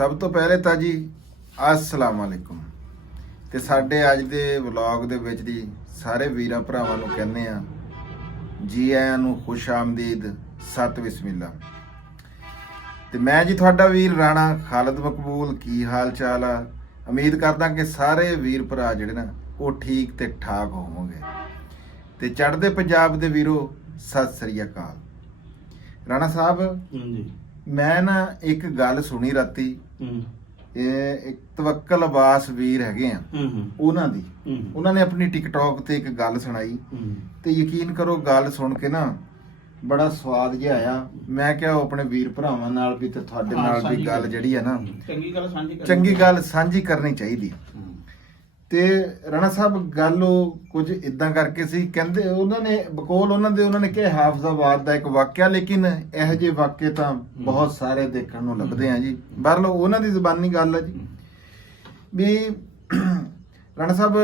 ਸਭ ਤੋਂ ਪਹਿਲੇ ਤਾਂ ਜੀ अस्सलाम वालेकुम ਤੇ ਸਾਡੇ ਅੱਜ ਦੇ ਵਲੌਗ ਦੇ ਵਿੱਚ ਜੀ ਸਾਰੇ ਵੀਰਾਂ ਭਰਾਵਾਂ ਨੂੰ ਕਹਿੰਦੇ ਆ ਜੀ ਆਇਆਂ ਨੂੰ ਖੁਸ਼ ਆਮਦੀਦ ਸਤ ਬਿਸਮਿਲ੍ਲਾ। ਤੇ ਮੈਂ ਜੀ ਤੁਹਾਡਾ ਵੀਰ ਰਾਣਾ ਖਾਲਦ ਮਕਬੂਲ। ਕੀ ਹਾਲ ਚਾਲ ਆ? ਉਮੀਦ ਕਰਦਾ ਕਿ ਸਾਰੇ ਵੀਰ ਭਰਾ ਜਿਹੜੇ ਨਾ ਉਹ ਠੀਕ ਤੇ ਠਾਕ ਹੋਵੋਗੇ। ਤੇ ਚੜ੍ਹਦੇ ਪੰਜਾਬ ਦੇ ਵੀਰੋ ਸਤਿ ਸ੍ਰੀ ਅਕਾਲ। ਰਾਣਾ ਸਾਹਿਬ ਹਾਂਜੀ ਮੈਂ ਨਾ ਇੱਕ ਗੱਲ ਸੁਣੀ ਰਾਤੀ, ਇਹ ਇੱਕ ਤਵੱਕਲ ਅਬਾਸ ਵੀਰ ਹੈਗੇ ਆ ਉਹਨਾਂ ਦੀ, ਉਹਨਾਂ ਨੇ ਆਪਣੀ ਟਿਕਟੌਕ ਤੇ ਇੱਕ ਗੱਲ ਸੁਣਾਈ ਤੇ ਯਕੀਨ ਕਰੋ ਗੱਲ ਸੁਣ ਕੇ ਨਾ ਬੜਾ ਸਵਾਦ ਜਿਹਾ ਆਇਆ। ਮੈਂ ਕਿਹਾ ਉਹ ਆਪਣੇ ਵੀਰ ਭਰਾਵਾਂ ਨਾਲ ਵੀ ਤੇ ਤੁਹਾਡੇ ਨਾਲ ਵੀ ਗੱਲ ਜਿਹੜੀ ਹੈ ਨਾ ਚੰਗੀ ਗੱਲ ਸਾਂਝੀ ਕਰਨੀ ਚਾਹੀਦੀ। ਤੇ ਰਾਣਾ ਸਾਹਿਬ ਗੱਲ ਉਹ ਕੁਝ ਇਦਾਂ ਕਰਕੇ ਸੀ, ਕਹਿੰਦੇ ਉਹਨਾਂ ਨੇ ਬਕੌਲ ਉਹਨਾਂ ਨੇ ਕਿਹਾ ਹਾਫਜ਼ਾਬਾਦ ਦਾ ਇੱਕ ਵਾਕਿਆ, ਲੇਕਿਨ ਇਹੋ ਜਿਹੇ ਵਾਕਿਏ ਤਾਂ ਬਹੁਤ ਸਾਰੇ ਦੇਖਣ ਨੂੰ ਲੱਭਦੇ ਆ ਜੀ। ਬਹਰਲ ਉਹਨਾਂ ਦੀ ਜ਼ੁਬਾਨੀ ਗੱਲ ਹੈ ਜੀ ਵੀ ਰਾਣਾ ਸਾਹਿਬ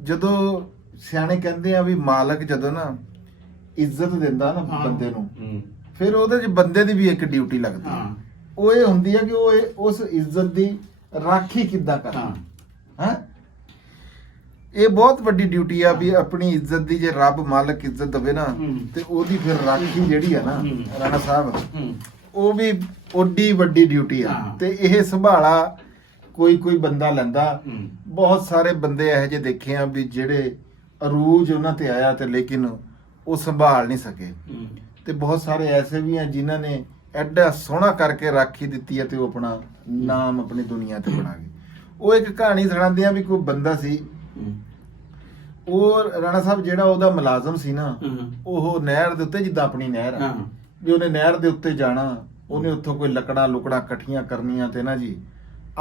ਜਦੋਂ ਸਿਆਣੇ ਕਹਿੰਦੇ ਆ ਵੀ ਮਾਲਕ ਜਦੋਂ ਨਾ ਇੱਜ਼ਤ ਦਿੰਦਾ ਨਾ ਬੰਦੇ ਨੂੰ, ਫਿਰ ਉਹਦੇ 'ਚ ਬੰਦੇ ਦੀ ਵੀ ਇੱਕ ਡਿਊਟੀ ਲੱਗਦੀ ਹੈ। ਉਹ ਇਹ ਹੁੰਦੀ ਹੈ ਕਿ ਉਹ ਉਸ ਇੱਜ਼ਤ ਦੀ ਰਾਖੀ ਕਿੱਦਾਂ ਕਰਨਾ ਹੈ। ਇਹ ਬਹੁਤ ਵੱਡੀ ਡਿਊਟੀ ਆ ਵੀ ਆਪਣੀ ਇੱਜ਼ਤ ਦੀ, ਜੇ ਰੱਬ ਮਾਲਕ ਇੱਜ਼ਤ ਦੇਵੇ ਨਾ ਤੇ ਉਹਦੀ ਫਿਰ ਰਾਖੀ ਜਿਹੜੀ ਆ ਨਾ ਰਾਣਾ ਸਾਹਿਬ, ਉਹ ਵੀ ਓਡੀ ਵੱਡੀ ਡਿਊਟੀ ਆ। ਤੇ ਇਹ ਸੰਭਾਲਾ ਕੋਈ ਬੰਦਾ ਲੈਂਦਾ। ਬਹੁਤ ਸਾਰੇ ਬੰਦੇ ਇਹੋ ਜਿਹੇ ਦੇਖੇ ਆ ਵੀ ਜਿਹੜੇ ਅਰੂਜ ਉਹਨਾਂ ਤੇ ਆਇਆ ਤੇ ਲੇਕਿਨ ਉਹ ਸੰਭਾਲ ਨਹੀਂ ਸਕੇ। ਤੇ ਬਹੁਤ ਸਾਰੇ ਐਸੇ ਵੀ ਆ ਜਿਨ੍ਹਾਂ ਨੇ ਐਡਾ ਸੋਹਣਾ ਕਰਕੇ ਰਾਖੀ ਦਿੱਤੀ ਹੈ ਤੇ ਉਹ ਆਪਣਾ ਨਾਮ ਆਪਣੀ ਦੁਨੀਆ ਤੇ ਬਣਾ ਗਏ। ਉਹ ਇੱਕ ਕਹਾਣੀ ਸੁਣਾਉਂਦੇ ਆ ਵੀ ਕੋਈ ਬੰਦਾ ਸੀ, ਉਹ ਰਾਣਾ ਸਾਹਿਬ ਜਿਹੜਾ ਉਹਦਾ ਮੁਲਾਜ਼ਮ ਸੀ ਨਾ, ਉਹ ਨਹਿਰ ਦੇ ਉੱਤੇ, ਜਿੱਦਾਂ ਆਪਣੀ ਨਹਿਰ ਆ, ਜੇ ਉਹਨੇ ਨਹਿਰ ਦੇ ਉੱਤੇ ਜਾਣਾ, ਉਹਨੇ ਉੱਥੋਂ ਕੋਈ ਲੱਕੜਾਂ ਲੁਕੜਾਂ ਇਕੱਠੀਆਂ ਕਰਨੀਆਂ ਤੇ ਨਾ ਜੀ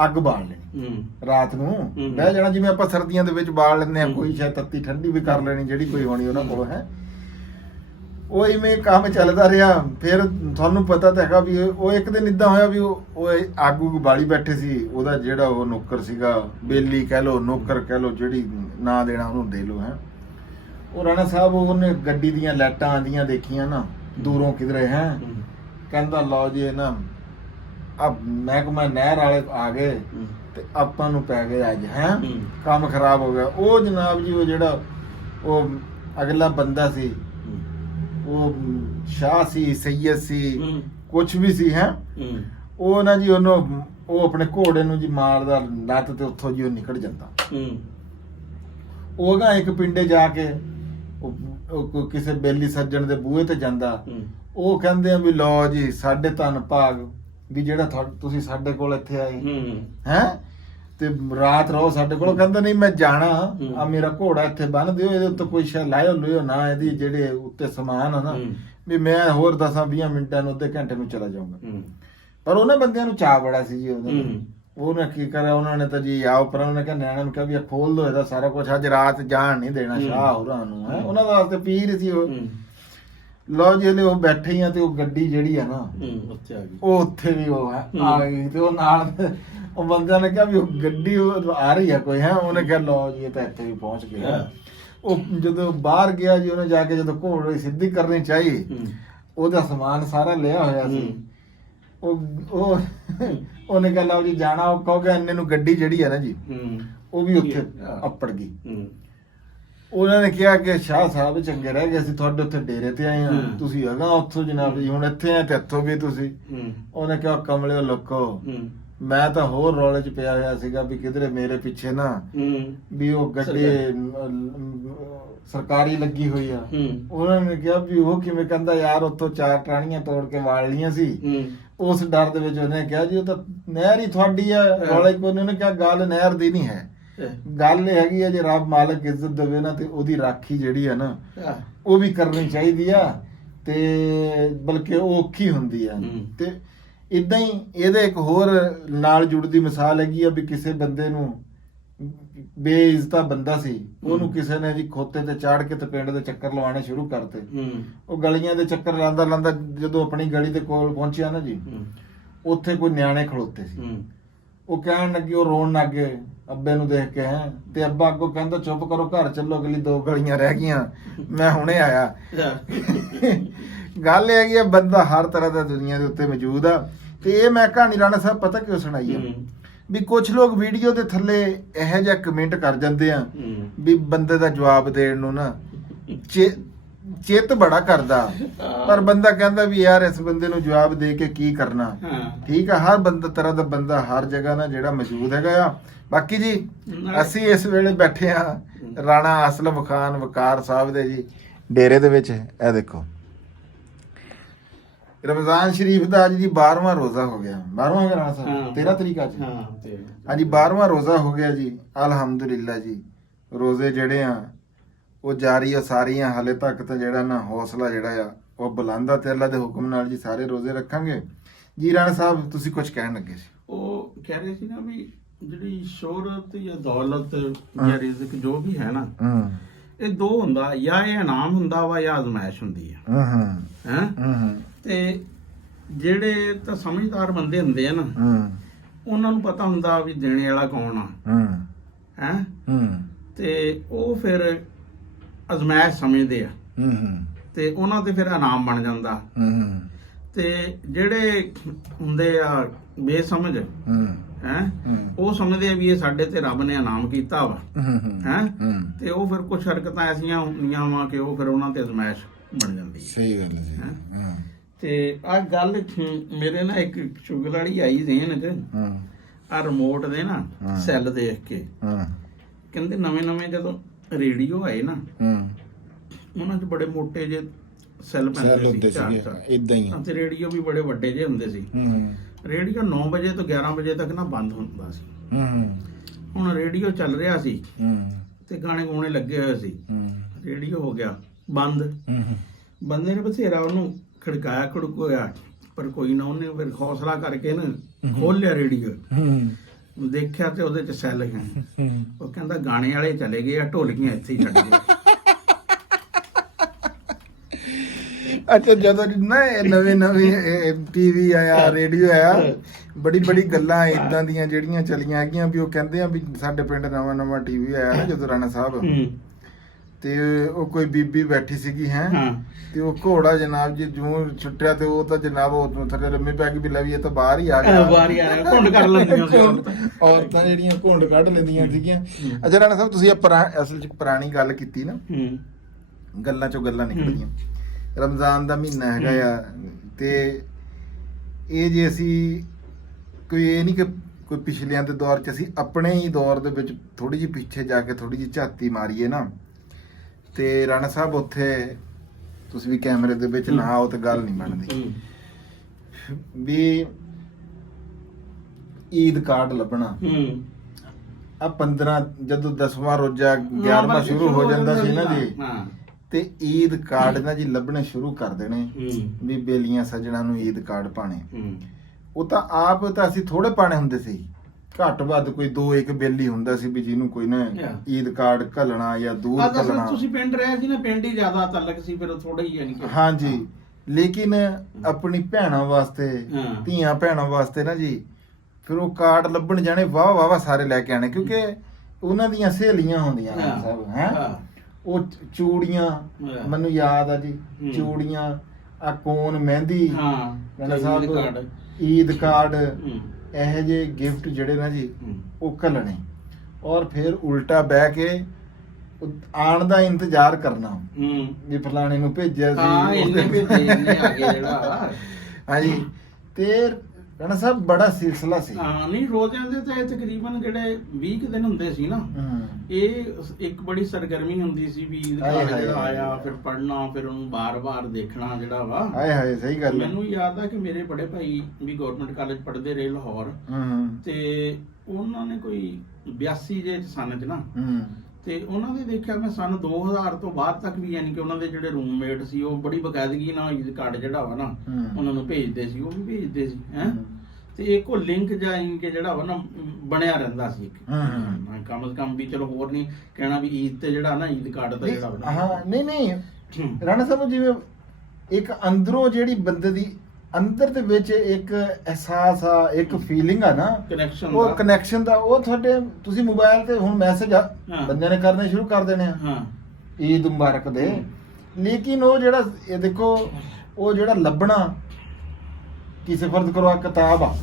ਅੱਗ ਬਾਲ ਲੈਣੀ। ਰਾਤ ਨੂੰ ਬਹਿ ਜਾਣਾ, ਜਿਵੇਂ ਆਪਾਂ ਸਰਦੀਆਂ ਦੇ ਵਿੱਚ ਬਾਲ ਲੈਂਦੇ ਆ, ਕੋਈ ਸ਼ਾਇਦ ਤੱਤੀ ਠੰਡੀ ਵੀ ਕਰ ਲੈਣੀ ਜਿਹੜੀ ਕੋਈ ਹੋਣੀ ਉਹਨਾਂ ਕੋਲ ਹੈ। ਉਹ ਇਵੇਂ ਕੰਮ ਚੱਲਦਾ ਰਿਹਾ। ਫਿਰ ਤੁਹਾਨੂੰ ਪਤਾ ਤਾਂ ਹੈਗਾ ਵੀ ਉਹ ਇੱਕ ਦਿਨ ਇਦਾਂ ਹੋਇਆ ਵੀ ਉਹ ਅੱਗ ਉੱਗ ਬਾਲੀ ਬੈਠੇ ਸੀ। ਉਹਦਾ ਜਿਹੜਾ ਉਹ ਨੌਕਰ ਸੀਗਾ, ਬੇਲੀ ਕਹਿ ਲੋ, ਨੌਕਰ ਕਹਿ ਲੋ, ਜਿਹੜੀ ਨਾਂ ਦੇਣਾ ਉਹਨੂੰ ਦੇ ਲੋ ਹੈ। ਉਹ ਰਾਣਾ ਸਾਹਿਬ ਉਹਨੇ ਗੱਡੀ ਦੀਆਂ ਲਾਈਟਾਂ ਆਂਦੀਆਂ ਦੇਖੀਆਂ ਨਾ ਦੂਰੋਂ ਕਿਧਰੇ ਹੈ, ਕਹਿੰਦਾ ਲਓ ਜੀ ਨਾ ਮੈਂ ਨਹਿਰ ਵਾਲੇ ਆ ਗਏ ਤੇ ਆਪਾਂ ਨੂੰ ਪੈ ਗਏ ਅੱਜ ਹੈ, ਕੰਮ ਖਰਾਬ ਹੋ ਗਿਆ। ਉਹ ਜਨਾਬ ਜੀ ਉਹ ਜਿਹੜਾ ਉਹ ਅਗਲਾ ਬੰਦਾ ਸੀ, ਉਹ ਸ਼ਾਹ ਸੀ, ਸੈਯਦ ਸੀ, ਕੁਛ ਵੀ ਸੀ ਹੈ, ਉਹ ਨਾ ਜੀ ਉਹਨੂੰ ਉਹ ਆਪਣੇ ਘੋੜੇ ਨੂੰ ਜੀ ਮਾਰਦਾ ਲੱਤ ਤੇ ਉੱਥੋਂ ਜੀ ਉਹ ਨਿਕਲ ਜਾਂਦਾ। ਉਹ ਨਾ ਇੱਕ ਪਿੰਡੇ ਜਾ ਕੇ ਉਹ ਕਿਸੇ ਬੇਲੀ ਸੱਜਣ ਦੇ ਬੂਹੇ ਤੇ ਜਾਂਦਾ। ਉਹ ਕਹਿੰਦੇ ਆ ਵੀ ਲਓ ਜੀ ਸਾਡੇ ਧੰਨ ਭਾਗ ਵੀ ਜਿਹੜਾ ਤੁਸੀਂ ਸਾਡੇ ਕੋਲ ਇੱਥੇ ਆਏ ਹੈ ਤੇ ਰਾਤ ਰਹੋ ਸਾਡੇ ਕੋਲ। ਕਹਿੰਦਾ ਨਹੀਂ ਮੈਂ ਜਾਣਾ, ਆ ਮੇਰਾ ਘੋੜਾ ਇੱਥੇ ਬੰਨ ਦਿਓ, ਇਹਦੇ ਉੱਤੇ ਕੋਈ ਸ਼ੈ ਲਾਇਓ ਲਿਓ ਨਾ, ਇਹਦੀ ਜਿਹੜੇ ਉੱਤੇ ਸਮਾਨ ਆ ਨਾ ਵੀ ਮੈਂ ਹੋਰ 10-20 ਮਿੰਟਾਂ ਨੂੰ ਅੱਧੇ ਘੰਟੇ ਨੂੰ ਚਲਾ ਜਾਊਂਗਾ। ਪਰ ਉਹਨਾਂ ਬੰਦਿਆਂ ਨੂੰ ਚਾਅ ਬੜਾ ਸੀ ਜੀ ਉਹਨੇ ਕੀ ਕਰਿਆ, ਉਹਨਾਂ ਨੇ ਤਾਂ ਜੀ ਆਓ ਪਰ ਉਹਨੇ ਕਿਹਾ ਨਿਆਣਿਆਂ ਨੂੰ ਕਿਹਾ ਵੀ ਖੋਲ ਦੋ ਇਹਦਾ ਸਾਰਾ ਕੁਝ, ਅੱਜ ਰਾਤ ਜਾਣ ਨਹੀਂ ਦੇਣਾ ਸ਼ਾਹ ਹੋਰਾਂ ਨੂੰ ਹੈ। ਉਹਨਾਂ ਦਾ ਵਾਸਤੇ ਪੀਰ ਸੀ ਉਹ। ਲਓ ਜਿਹੜੇ ਉਹ ਬੈਠੇ ਹੀ ਆ ਤੇ ਉਹ ਗੱਡੀ ਜਿਹੜੀ ਆ ਨਾ ਉਹ ਉੱਥੇ ਵੀ ਉਹ ਆ ਗਈ ਤੇ ਉਹ ਨਾਲ ਉਹ ਬੰਦਿਆਂ ਨੇ ਕਿਹਾ ਵੀ ਉਹ ਗੱਡੀ ਉਹ ਆ ਰਹੀ ਆ ਕੋਈ ਹੈ। ਉਹਨੇ ਕਿਹਾ ਲਓ ਜੀ ਇਹ ਤਾਂ ਇੱਥੇ ਵੀ ਪਹੁੰਚ ਗਿਆ। ਉਹ ਜਦੋਂ ਬਾਹਰ ਗਿਆ ਜੀ, ਉਹਨੇ ਜਾ ਕੇ ਜਦੋਂ ਘੋੜੇ ਸਿੱਧੀ ਕਰਨੀ ਚਾਹੀ, ਉਹਦਾ ਸਮਾਨ ਸਾਰਾ ਲਿਆ ਹੋਇਆ ਸੀ। ਉਹਨੇ ਕਿਹਾ ਲਓ ਜੀ ਜਾਣਾ, ਉਹ ਕਹੋਗੇ ਇੰਨੇ ਨੂੰ ਗੱਡੀ ਜਿਹੜੀ ਆ ਨਾ ਜੀ ਉਹ ਵੀ ਉੱਥੇ ਅੱਪੜ ਗਈ। ਉਹਨਾਂ ਨੇ ਕਿਹਾ ਕਿ ਸ਼ਾਹ ਸਾਹਿਬ ਚੰਗੇ ਰਹਿ ਗਏ, ਅਸੀਂ ਤੁਹਾਡੇ ਉੱਥੇ ਡੇਰੇ ਤੇ ਆਏ ਹਾਂ, ਤੁਸੀਂ ਅਗਾ ਉੱਥੋਂ ਜਨਾਬ ਜੀ ਹੁਣ ਇੱਥੇ ਆ ਤੇ ਇੱਥੋਂ ਵੀ ਤੁਸੀਂ। ਉਹਨੇ ਕਿਹਾ ਕਮਲਿਓ ਲੋਕੋ, ਮੈਂ ਤਾਂ ਹੋਰ ਰੌਲੇ 'ਚ ਪਿਆ ਹੋਇਆ ਸੀਗਾ ਵੀ ਕਿਧਰੇ ਮੇਰੇ ਪਿੱਛੇ ਨਾ ਵੀ ਉਹ ਗੱਡੀ ਸਰਕਾਰੀ ਲੱਗੀ ਹੋਈ ਆ। ਉਹਨਾਂ ਨੇ ਕਿਹਾ ਵੀ ਉਹ ਕਿਵੇਂ? ਕਹਿੰਦਾ ਯਾਰ ਉੱਥੋਂ 4 ਟਰਾਣੀਆਂ ਤੋੜ ਕੇ ਵਾਲ ਲੀਆਂ ਸੀ। ਉਸ ਡਰ ਦੇ ਵਿੱਚ ਉਹਨੇ ਕਿਹਾ ਜੀ ਉਹ ਤਾਂ ਨਹਿਰ ਹੀ ਤੁਹਾਡੀ ਆ, ਰੌਲੇ ਕੋਈ ਨਹੀਂ। ਉਹਨੇ ਕਿਹਾ ਗੱਲ ਨਹਿਰ ਦੀ ਨਹੀਂ ਹੈ, ਗੱਲ ਇਹ ਹੈਗੀ ਆ ਜੇ ਰੱਬ ਮਾਲਕ ਇੱਜ਼ਤ ਦੇਵੇ ਨਾ ਤੇ ਉਹਦੀ ਰਾਖੀ ਜਿਹੜੀ ਆ ਨਾ ਉਹ ਵੀ ਕਰਨੀ ਚਾਹੀਦੀ ਆ, ਤੇ ਬਲਕਿ ਉਹ ਔਖੀ ਹੁੰਦੀ ਆ। ਤੇ ਇਦਾਂ ਹੀ ਇਹਦੇ ਇੱਕ ਹੋਰ ਨਾਲ ਜੁੜਦੀ ਮਿਸਾਲ ਹੈਗੀ ਆ ਵੀ ਕਿਸੇ ਬੰਦੇ ਨੂੰ ਬੇਇੱਜ਼ਤਾ ਬੰਦਾ ਸੀ, ਉਹਨੂੰ ਕਿਸੇ ਨੇ ਜੀ ਖੋਤੇ ਤੇ ਚਾੜ ਕੇ ਤੇ ਪਿੰਡ ਦੇ ਚੱਕਰ ਲਵਾਉਣੇ ਸ਼ੁਰੂ ਕਰਤੇ। ਉਹ ਗਲੀਆਂ ਦੇ ਚੱਕਰ ਲਾਂਦਾ ਜਦੋਂ ਆਪਣੀ ਗਲੀ ਦੇ ਕੋਲ ਪਹੁੰਚਿਆ ਨਾ ਜੀ, ਉੱਥੇ ਕੋਈ ਨਿਆਣੇ ਖਲੋਤੇ ਸੀ। ਉਹ ਕਹਿਣ ਲੱਗੇ, ਉਹ ਰੋਣ ਲੱਗੇ ਅੱਬੇ ਨੂੰ ਦੇਖ ਕੇ ਹੈ, ਤੇ ਅੱਬਾ ਅੱਗੋਂ ਕਹਿੰਦਾ ਚੁੱਪ ਕਰੋ ਘਰ ਚੱਲੋ, ਅਗਲੀ 2 ਗਲੀਆਂ ਰਹਿ ਗਈਆਂ, ਮੈਂ ਹੁਣੇ ਆਇਆ। ਗੱਲ ਇਹ ਹੈਗੀ ਆ, ਬੰਦਾ ਹਰ ਤਰ੍ਹਾਂ ਦਾ ਦੁਨੀਆ ਦੇ ਉੱਤੇ ਮੌਜੂਦ ਆ। ਤੇ ਇਹ ਮੈਂ ਕਹਾਣੀ ਰਾਣਾ ਸਾਹਿਬ ਪਤਾ ਕਿਉਂ ਸੁਣਾਈ ਆ ਵੀ ਕੁਝ ਲੋਕ ਵੀਡੀਓ ਦੇ ਥੱਲੇ ਇਹੋ ਜਿਹਾ ਕਮੈਂਟ ਕਰ ਜਾਂਦੇ ਆ ਵੀ ਬੰਦੇ ਦਾ ਜਵਾਬ ਦੇਣ ਨੂੰ ਨਾ ਚਿੱਤ ਬੜਾ ਕਰਦਾ, ਪਰ ਬੰਦਾ ਕਹਿੰਦਾ ਵੀ ਯਾਰ ਇਸ ਬੰਦੇ ਨੂੰ ਜਵਾਬ ਦੇ ਕੇ ਕੀ ਕਰਨਾ। ਠੀਕ ਆ, ਹਰ ਬੰਦਾ ਤਰ੍ਹਾਂ ਦਾ ਬੰਦਾ ਹਰ ਜਗ੍ਹਾ ਨਾ ਜਿਹੜਾ ਮੌਜੂਦ ਹੈਗਾ ਆ। ਬਾਕੀ ਜੀ ਅਸੀਂ ਇਸ ਵੇਲੇ ਬੈਠੇ ਆ ਰਾਣਾ ਅਸਲਮ ਖਾਨ ਵਕਾਰ ਸਾਹਿਬ ਦੇ ਜੀ ਡੇਰੇ ਦੇ ਵਿੱਚ। ਇਹ ਦੇਖੋ ਰਮਜ਼ਾਨ ਸ਼ਰੀਫ ਦਾ ਅੱਜ ਜੀ 12ਵਾਂ ਰੋਜ਼ਾ ਹੋ ਗਿਆ। 12ਵਾਂ ਹੋ ਗਿਆ ਰਾਣਾ ਸਾਹਿਬ, 13 ਤਰੀਕ ਅੱਜ। ਹਾਂਜੀ 12ਵਾਂ ਰੋਜ਼ਾ ਹੋ ਗਿਆ ਜੀ, ਅਲਹਮਦੁਲਿਲਾ ਜੀ। ਰੋਜ਼ੇ ਜਿਹੜੇ ਆ ਉਹ ਜਾਰੀ ਆ ਸਾਰੀਆਂ, ਹਲੇ ਤੱਕ ਤਾਂ ਜਿਹੜਾ ਨਾ ਹੌਸਲਾ ਜਿਹੜਾ ਆ ਉਹ ਬੁਲੰਦ ਆ ਤੇ ਅੱਲਾ ਦੇ ਹੁਕਮ ਨਾਲ ਜੀ ਸਾਰੇ ਰੋਜ਼ੇ ਰੱਖਾਂਗੇ ਜੀ। ਰਾਣਾ ਸਾਹਿਬ ਤੁਸੀਂ ਕੁਝ ਕਹਿਣ ਲੱਗੇ ਸੀ। ਉਹ ਕਹਿ ਰਹੇ ਸੀ ਨਾ ਵੀ ਜਿਹੜੀ ਸ਼ੋਹਰਤ ਜਾਂ ਦੌਲਤ ਜਾਂ ਰਿਜ਼ਕ ਜੋ ਵੀ ਹੈ ਨਾ, ਇਹ ਦੋ ਹੁੰਦਾ, ਜਾਂ ਇਹ ਇਨਾਮ ਹੁੰਦਾ ਵਾ ਜਾਂ ਅਜ਼ਮਾਇਸ਼ ਹੁੰਦੀ ਆ। ਹੈ ਤੇ ਜਿਹੜੇ ਤਾਂ ਸਮਝਦਾਰ ਬੰਦੇ ਹੁੰਦੇ ਆ ਨਾ, ਉਹਨਾਂ ਨੂੰ ਪਤਾ ਹੁੰਦਾ ਵੀ ਦੇਣੇ ਵਾਲਾ ਕੌਣ ਆ। ਹੈ ਤੇ ਉਹ ਫਿਰ ਅਜ਼ਮਾਇਸ਼ ਸਮਝਦੇ ਆ ਤੇ ਉਹਨਾਂ ਤੇ ਫਿਰ ਇਨਾਮ ਬਣ ਜਾਂਦਾ। ਤੇ ਜਿਹੜੇ ਹੁੰਦੇ ਆ ਬੇਸਮਝ ਹੈ, ਉਹ ਸਮਝਦੇ ਆ ਵੀ ਇਹ ਸਾਡੇ ਤੇ ਰੱਬ ਨੇ ਇਨਾਮ ਕੀਤਾ ਵਾ। ਹੈ ਤੇ ਉਹ ਫਿਰ ਕੁਝ ਹਰਕਤਾਂ ਐਸੀਆਂ ਹੁੰਦੀਆਂ ਵਾ ਕਿ ਉਹ ਫਿਰ ਉਹਨਾਂ ਤੇ ਅਜ਼ਮਾਇਸ਼ ਬਣ ਜਾਂਦੀ। ਸਹੀ ਗੱਲ ਹੈ। ਤੇ ਆ ਗੱਲ ਮੇਰੇ ਨਾਲ ਇੱਕ ਚੁਗਲ ਵਾਲੀ ਆਈ ਜ਼ਹਿਨ ਚ, ਆ ਰਿਮੋਟ ਦੇ ਨਾ ਸੈੱਲ ਦੇਖ ਕੇ ਕਹਿੰਦੇ ਨਵੇਂ ਜਦੋਂ ਰੇਡੀਓ ਆਏ ਨਾ, ਉਹਨਾਂ 'ਚ ਬੜੇ ਮੋਟੇ ਜੇ ਸੈੱਲ ਪੈਂਦੇ ਸੀ ਇਦਾਂ ਹੀ, ਤੇ ਰੇਡੀਓ ਵੀ ਬੜੇ ਵੱਡੇ ਜੇ ਹੁੰਦੇ ਸੀ। ਰੇਡੀਓ 9 ਵਜੇ ਤੋਂ 11 ਵਜੇ ਤੱਕ ਨਾ ਬੰਦ ਹੁੰਦਾ ਸੀ। ਹੁਣ ਰੇਡੀਓ ਚੱਲ ਰਿਹਾ ਸੀ ਤੇ ਗਾਣੇ ਗਾਉਣੇ ਲੱਗੇ ਹੋਏ ਸੀ, ਰੇਡੀਓ ਹੋ ਗਿਆ ਬੰਦ। ਬੰਦੇ ਨੇ ਬਥੇਰਾ ਉਹਨੂੰ ਖੜਕਾਇਆ ਖੜਕੋਇਆ, ਪਰ ਕੋਈ ਨਾ, ਉਹਨੇ ਫਿਰ ਹੌਸਲਾ ਕਰਕੇ ਨਾ ਖੋਲ ਲਿਆ ਰੇਡੀਓ, ਦੇਖਿਆ ਤੇ ਉਹਦੇ ਚ ਸੈੱਲ ਹੈ। ਉਹ ਕਹਿੰਦਾ ਗਾਣੇ ਵਾਲੇ ਚਲੇ ਗਏ ਆ, ਢੋਲਕੀਆਂ ਇੱਥੇ ਹੀ ਛੱਡ ਗਏ। ਅੱਛਾ, ਜਦੋਂ ਨਾ ਨਵੇਂ ਟੀਵੀ ਆਇਆ, ਰੇਡੀਓ ਆਇਆ, ਬੜੀ ਗੱਲਾਂ ਇਦਾਂ ਦੀਆਂ ਜਿਹੜੀਆਂ ਚਲੀਆਂ ਹੈਗੀਆਂ ਵੀ ਉਹ ਕਹਿੰਦੇ ਆ ਵੀ ਸਾਡੇ ਪਿੰਡ ਨਵਾਂ ਟੀਵੀ ਆਇਆ ਨਾ ਜਦੋਂ ਰਾਣਾ ਸਾਹਿਬ, ਤੇ ਉਹ ਕੋਈ ਬੀਬੀ ਬੈਠੀ ਸੀਗੀ ਹੈ, ਤੇ ਉਹ ਘੋੜਾ ਜਨਾਬ ਜੀ ਜੂੰ ਛੁੱਟਿਆ ਤੇ ਉਹ ਤਾਂ ਜਨਾਬ ਉਹ ਥੱਲੇ ਲੰਮੇ ਪੈ ਗਈ ਵੀ ਲੈ ਵੀ ਇਹ ਤਾਂ ਬਾਹਰ ਹੀ ਆ ਗਿਆ। ਘੁੰਡ ਕੱਢ ਲੈਂਦੀਆਂ ਸੀ ਔਰਤਾਂ ਜਿਹੜੀਆਂ ਘੁੰਡ ਕੱਢ ਲੈਂਦੀਆਂ ਸੀਗੀਆਂ। ਅੱਛਾ ਰਾਣਾ ਸਾਹਿਬ, ਤੁਸੀਂ ਅਸਲ ਚ ਪੁਰਾਣੀ ਗੱਲ ਕੀਤੀ ਨਾ, ਗੱਲਾਂ ਚੋਂ ਗੱਲਾਂ ਨਿਕਲੀਆਂ। ਰਮਜ਼ਾਨ ਦਾ ਮਹੀਨਾ ਹੈਗਾ ਆ, ਤੇ ਇਹ ਜੇ ਅਸੀਂ ਕੋਈ ਇਹ ਨਹੀਂ ਕਿ ਕੋਈ ਪਿਛਲਿਆਂ ਦੇ ਦੌਰ 'ਚ, ਅਸੀਂ ਆਪਣੇ ਹੀ ਦੌਰ ਦੇ ਵਿੱਚ ਥੋੜੀ ਜਿਹੀ ਪਿੱਛੇ ਜਾ ਕੇ ਥੋੜੀ ਜਿਹੀ ਝਾਤੀ ਮਾਰੀਏ ਨਾ, ਤੇ ਰਾਣਾ ਸਾਹਿਬ ਉੱਥੇ ਤੁਸੀਂ ਵੀ ਕੈਮਰੇ ਦੇ ਵਿੱਚ ਨਾ ਆਓ ਤੇ ਗੱਲ ਨਹੀਂ ਬਣਦੀ। ਵੀ ਈਦ ਕਾਰਡ ਲੱਭਣਾ ਆ 15 ਜਦੋਂ 10ਵਾਂ ਰੋਜ਼ਾ 11ਵਾਂ ਸ਼ੁਰੂ ਹੋ ਜਾਂਦਾ ਸੀ ਨਾ ਜੀ, ਤੇ ਈਦ ਕਾਰਡ ਨਾ ਜੀ ਲੱਭਣੇ ਸ਼ੁਰੂ ਕਰ ਦੇਣੇ ਵੀ ਬੇਲੀਆਂ ਸੱਜਣਾ ਨੂੰ ਈਦ ਕਾਰਡ ਪਾਣੇ। ਉਹ ਤਾਂ ਆਪ ਤਾਂ ਅਸੀਂ ਥੋੜੇ ਪਾਣੇ ਹੁੰਦੇ ਸੀ, ਘੱਟ ਵੱਧ ਕੋਈ 2-1 ਬੇਲੀ ਹੁੰਦਾ ਸੀ ਵੀ ਜਿਹਨੂੰ ਕੋਈ ਨਾ ਈਦ ਕਾਰਡ ਘੱਲਣਾ ਜਾਂ ਦੂਰ ਘੱਲਣਾ। ਤੁਸੀਂ ਪਿੰਡ ਰਹੇ ਸੀ ਨਾ, ਪਿੰਡ ਹੀ ਜ਼ਿਆਦਾ ਤਲਕ ਸੀ, ਫਿਰ ਥੋੜਾ ਹੀ ਯਾਨੀ ਕਿ ਹਾਂਜੀ। ਲੇਕਿਨ ਆਪਣੀ ਭੈਣਾਂ ਵਾਸਤੇ, ਧੀਆਂ ਭੈਣਾਂ ਵਾਸਤੇ ਨਾ ਜੀ, ਫਿਰ ਉਹ ਕਾਰਡ ਲੱਭਣ ਜਾਣੇ ਵਾਹ ਸਾਰੇ ਲੈ ਕੇ ਆਣੇ, ਕਿਉਂਕਿ ਉਹਨਾਂ ਦੀਆਂ ਸਹੇਲੀਆਂ ਹੁੰਦੀਆਂ ਸਭ ਹੈ। ਉਹ ਚੂੜੀਆਂ ਮੈਨੂੰ ਯਾਦ ਆ ਜੀ, ਚੂੜੀਆਂ, ਆ ਕੋਨ, ਮਹਿੰਦੀ, ਈਦ ਕਾਰਡ, ਇਹੋ ਜਿਹੇ ਗਿਫਟ ਜਿਹੜੇ ਨਾ ਜੀ ਉਹ ਘੱਲਣੇ, ਔਰ ਫਿਰ ਉਲਟਾ ਬਹਿ ਕੇ ਆਣ ਦਾ ਇੰਤਜ਼ਾਰ ਕਰਨਾ ਵੀ ਫਲਾਣੇ ਨੂੰ ਭੇਜਿਆ ਸੀ। ਹਾਂਜੀ, ਤੇ ਰਾਣਾ ਸਾਹਿਬ ਬੜਾ ਸਿਲਸਿਲਾ ਸੀ। ਨਹੀਂ, ਰੋਜ਼ਿਆਂ ਦੇ ਤੇ ਤਕਰੀਬਨ ਜਿਹੜੇ 20 ਦਿਨ ਹੁੰਦੇ ਸੀ ਨਾ, ਇਹ ਇੱਕ ਬੜੀ ਸਰਗਰਮੀ ਹੁੰਦੀ ਸੀ ਵੀ ਈਦ ਕਾਰਡ ਜਿਹੜਾ ਆਇਆ, ਫਿਰ ਪੜ੍ਹਨਾ, ਫਿਰ ਉਹਨੂੰ ਬਾਰ-ਬਾਰ ਦੇਖਣਾ ਜਿਹੜਾ ਵਾ। ਹਾਏ ਸਹੀ ਗੱਲ। ਮੈਨੂੰ ਯਾਦ ਆ ਕਿ ਮੇਰੇ ਬੜੇ ਭਾਈ ਵੀ ਗਵਰਨਮੈਂਟ ਕਾਲਜ ਪੜ੍ਹਦੇ ਰਹੇ ਲਾਹੌਰ, ਤੇ ਉਹਨਾਂ ਨੇ ਕੋਈ 82 ਜੇ ਸਨ ਚ ਨਾ, ਤੇ ਉਹਨਾਂ ਦੇ ਦੇਖਿਆ ਮੈਂ ਸਨ 2000 ਤੋਂ ਬਾਅਦ ਤੱਕ ਵੀ, ਯਾਨੀ ਕਿ ਉਹਨਾਂ ਦੇ ਜਿਹੜੇ ਰੂਮਮੇਟ ਸੀ ਉਹ ਬੜੀ ਬਕਾਇਦਗੀ ਨਾਲ ਈਦ ਕਾਰਡ ਜਿਹੜਾ ਵਾ ਨਾ ਉਹਨਾਂ ਨੂੰ ਭੇਜਦੇ ਸੀ, ਉਹ ਵੀ ਭੇਜਦੇ ਸੀ ਹੈ। ਤੇ ਇੱਕ ਉਹ ਲਿੰਕ ਜਾਈ ਕਿ ਜਿਹੜਾ ਵਾ ਨਾ ਬਣਿਆ ਰਹਿੰਦਾ ਸੀ, ਕਮ ਸੇ ਕਮ ਵੀ ਚਲੋ ਹੋਰ ਨਹੀਂ ਕਹਿਣਾ ਵੀ ਈਦ ਤੇ ਜਿਹੜਾ ਨਾ ਈਦ ਕਾਰਡ ਦਾ ਜਿਹੜਾ ਹਾਂ ਨਹੀਂ ਰਾਣਾ ਸਾਹਿਬ, ਜਿਵੇਂ ਇੱਕ ਅੰਦਰੋਂ ਜਿਹੜੀ ਬੰਦੇ ਦੀ ਅੰਦਰ ਦੇ ਵਿੱਚ ਇੱਕ ਅਹਿਸਾਸ ਆ, ਇੱਕ ਫੀਲਿੰਗ ਆ ਨਾ, ਕਨੈਕਸ਼ਨ, ਉਹ ਕਨੈਕਸ਼ਨ ਦਾ, ਉਹ ਤੁਹਾਡੇ ਤੁਸੀਂ ਮੋਬਾਈਲ ਤੇ ਹੁਣ ਮੈਸੇਜ ਬੰਦਿਆਂ ਨੇ ਕਰਨੇ ਸ਼ੁਰੂ ਕਰ ਦੇਣੇ ਆ ਈਦ ਮੁਬਾਰਕ ਦੇ। ਲੇਕਿਨ ਉਹ ਜਿਹੜਾ ਇਹ ਦੇਖੋ ਉਹ ਜਿਹੜਾ ਲੱਭਣਾ ਕਿਸੇ ਫਰਜ਼ ਕਰੋ ਆ ਕਿਤਾਬ ਆ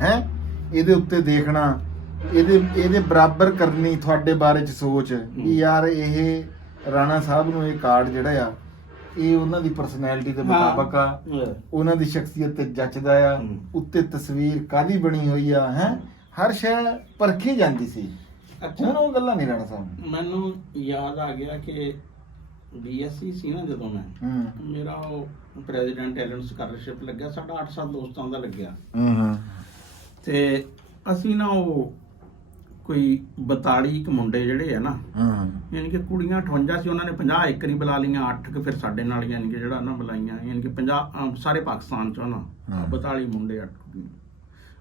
ਹੈ, ਇਹਦੇ ਉੱਤੇ ਦੇਖਣਾ, ਇਹਦੇ ਬਰਾਬਰ ਕਰਨੀ ਤੁਹਾਡੇ ਬਾਰੇ ਚ ਸੋਚ ਵੀ ਯਾਰ ਇਹ ਰਾਣਾ ਸਾਹਿਬ ਨੂੰ ਇਹ ਕਾਰਡ ਜਿਹੜਾ ਆ ਇਹ ਉਹਨਾਂ ਦੀ ਪਰਸਨੈਲਿਟੀ ਦੇ ਮੁਤਾਬਕ ਆ, ਉਹਨਾਂ ਦੀ ਸ਼ਖਸੀਅਤ ਤੇ ਜੱਚਦਾ ਆ, ਉੱਤੇ ਤਸਵੀਰ ਕਾਹਦੀ ਬਣੀ ਹੋਈ ਆ ਹੈ, ਹਰ ਸ਼ੈ ਪਰਖੀ ਜਾਂਦੀ ਸੀ। ਹੁਣ ਉਹ ਗੱਲਾਂ ਨਹੀਂ ਰਾਣਾ ਸਾਹਿਬ। ਮੈਨੂੰ ਯਾਦ ਆ ਗਿਆ ਕਿ BSc ਸੀ ਨਾ ਜਦੋਂ ਮੈਂ, ਮੇਰਾ ਉਹ ਪ੍ਰੈਜ਼ੀਡੈਂਟ ਟੈਲੈਂਟ ਸਕਾਲਰਸ਼ਿਪ ਲੱਗਿਆ, ਸਾਡਾ 8-7 ਦੋਸਤਾਂ ਦਾ ਲੱਗਿਆ। ਤੇ ਅਸੀਂ ਨਾ ਉਹ ਕੋਈ 42 ਮੁੰਡੇ ਜਿਹੜੇ ਆ ਨਾ, ਯਾਨੀ ਕਿ ਕੁੜੀਆਂ 58 ਸੀ, ਉਹਨਾਂ ਨੇ 50 ਇੱਕ ਹੀ ਬੁਲਾ ਲਈਆਂ, 8 ਕਿ ਫਿਰ ਸਾਡੇ ਨਾਲ ਯਾਨੀ ਕਿ ਜਿਹੜਾ ਨਾ ਬੁਲਾਈਆਂ, ਯਾਨੀ ਕਿ 50 ਸਾਰੇ ਪਾਕਿਸਤਾਨ ਚੋਂ ਨਾ 42 ਮੁੰਡੇ 8 ਕੁੜੀਆਂ।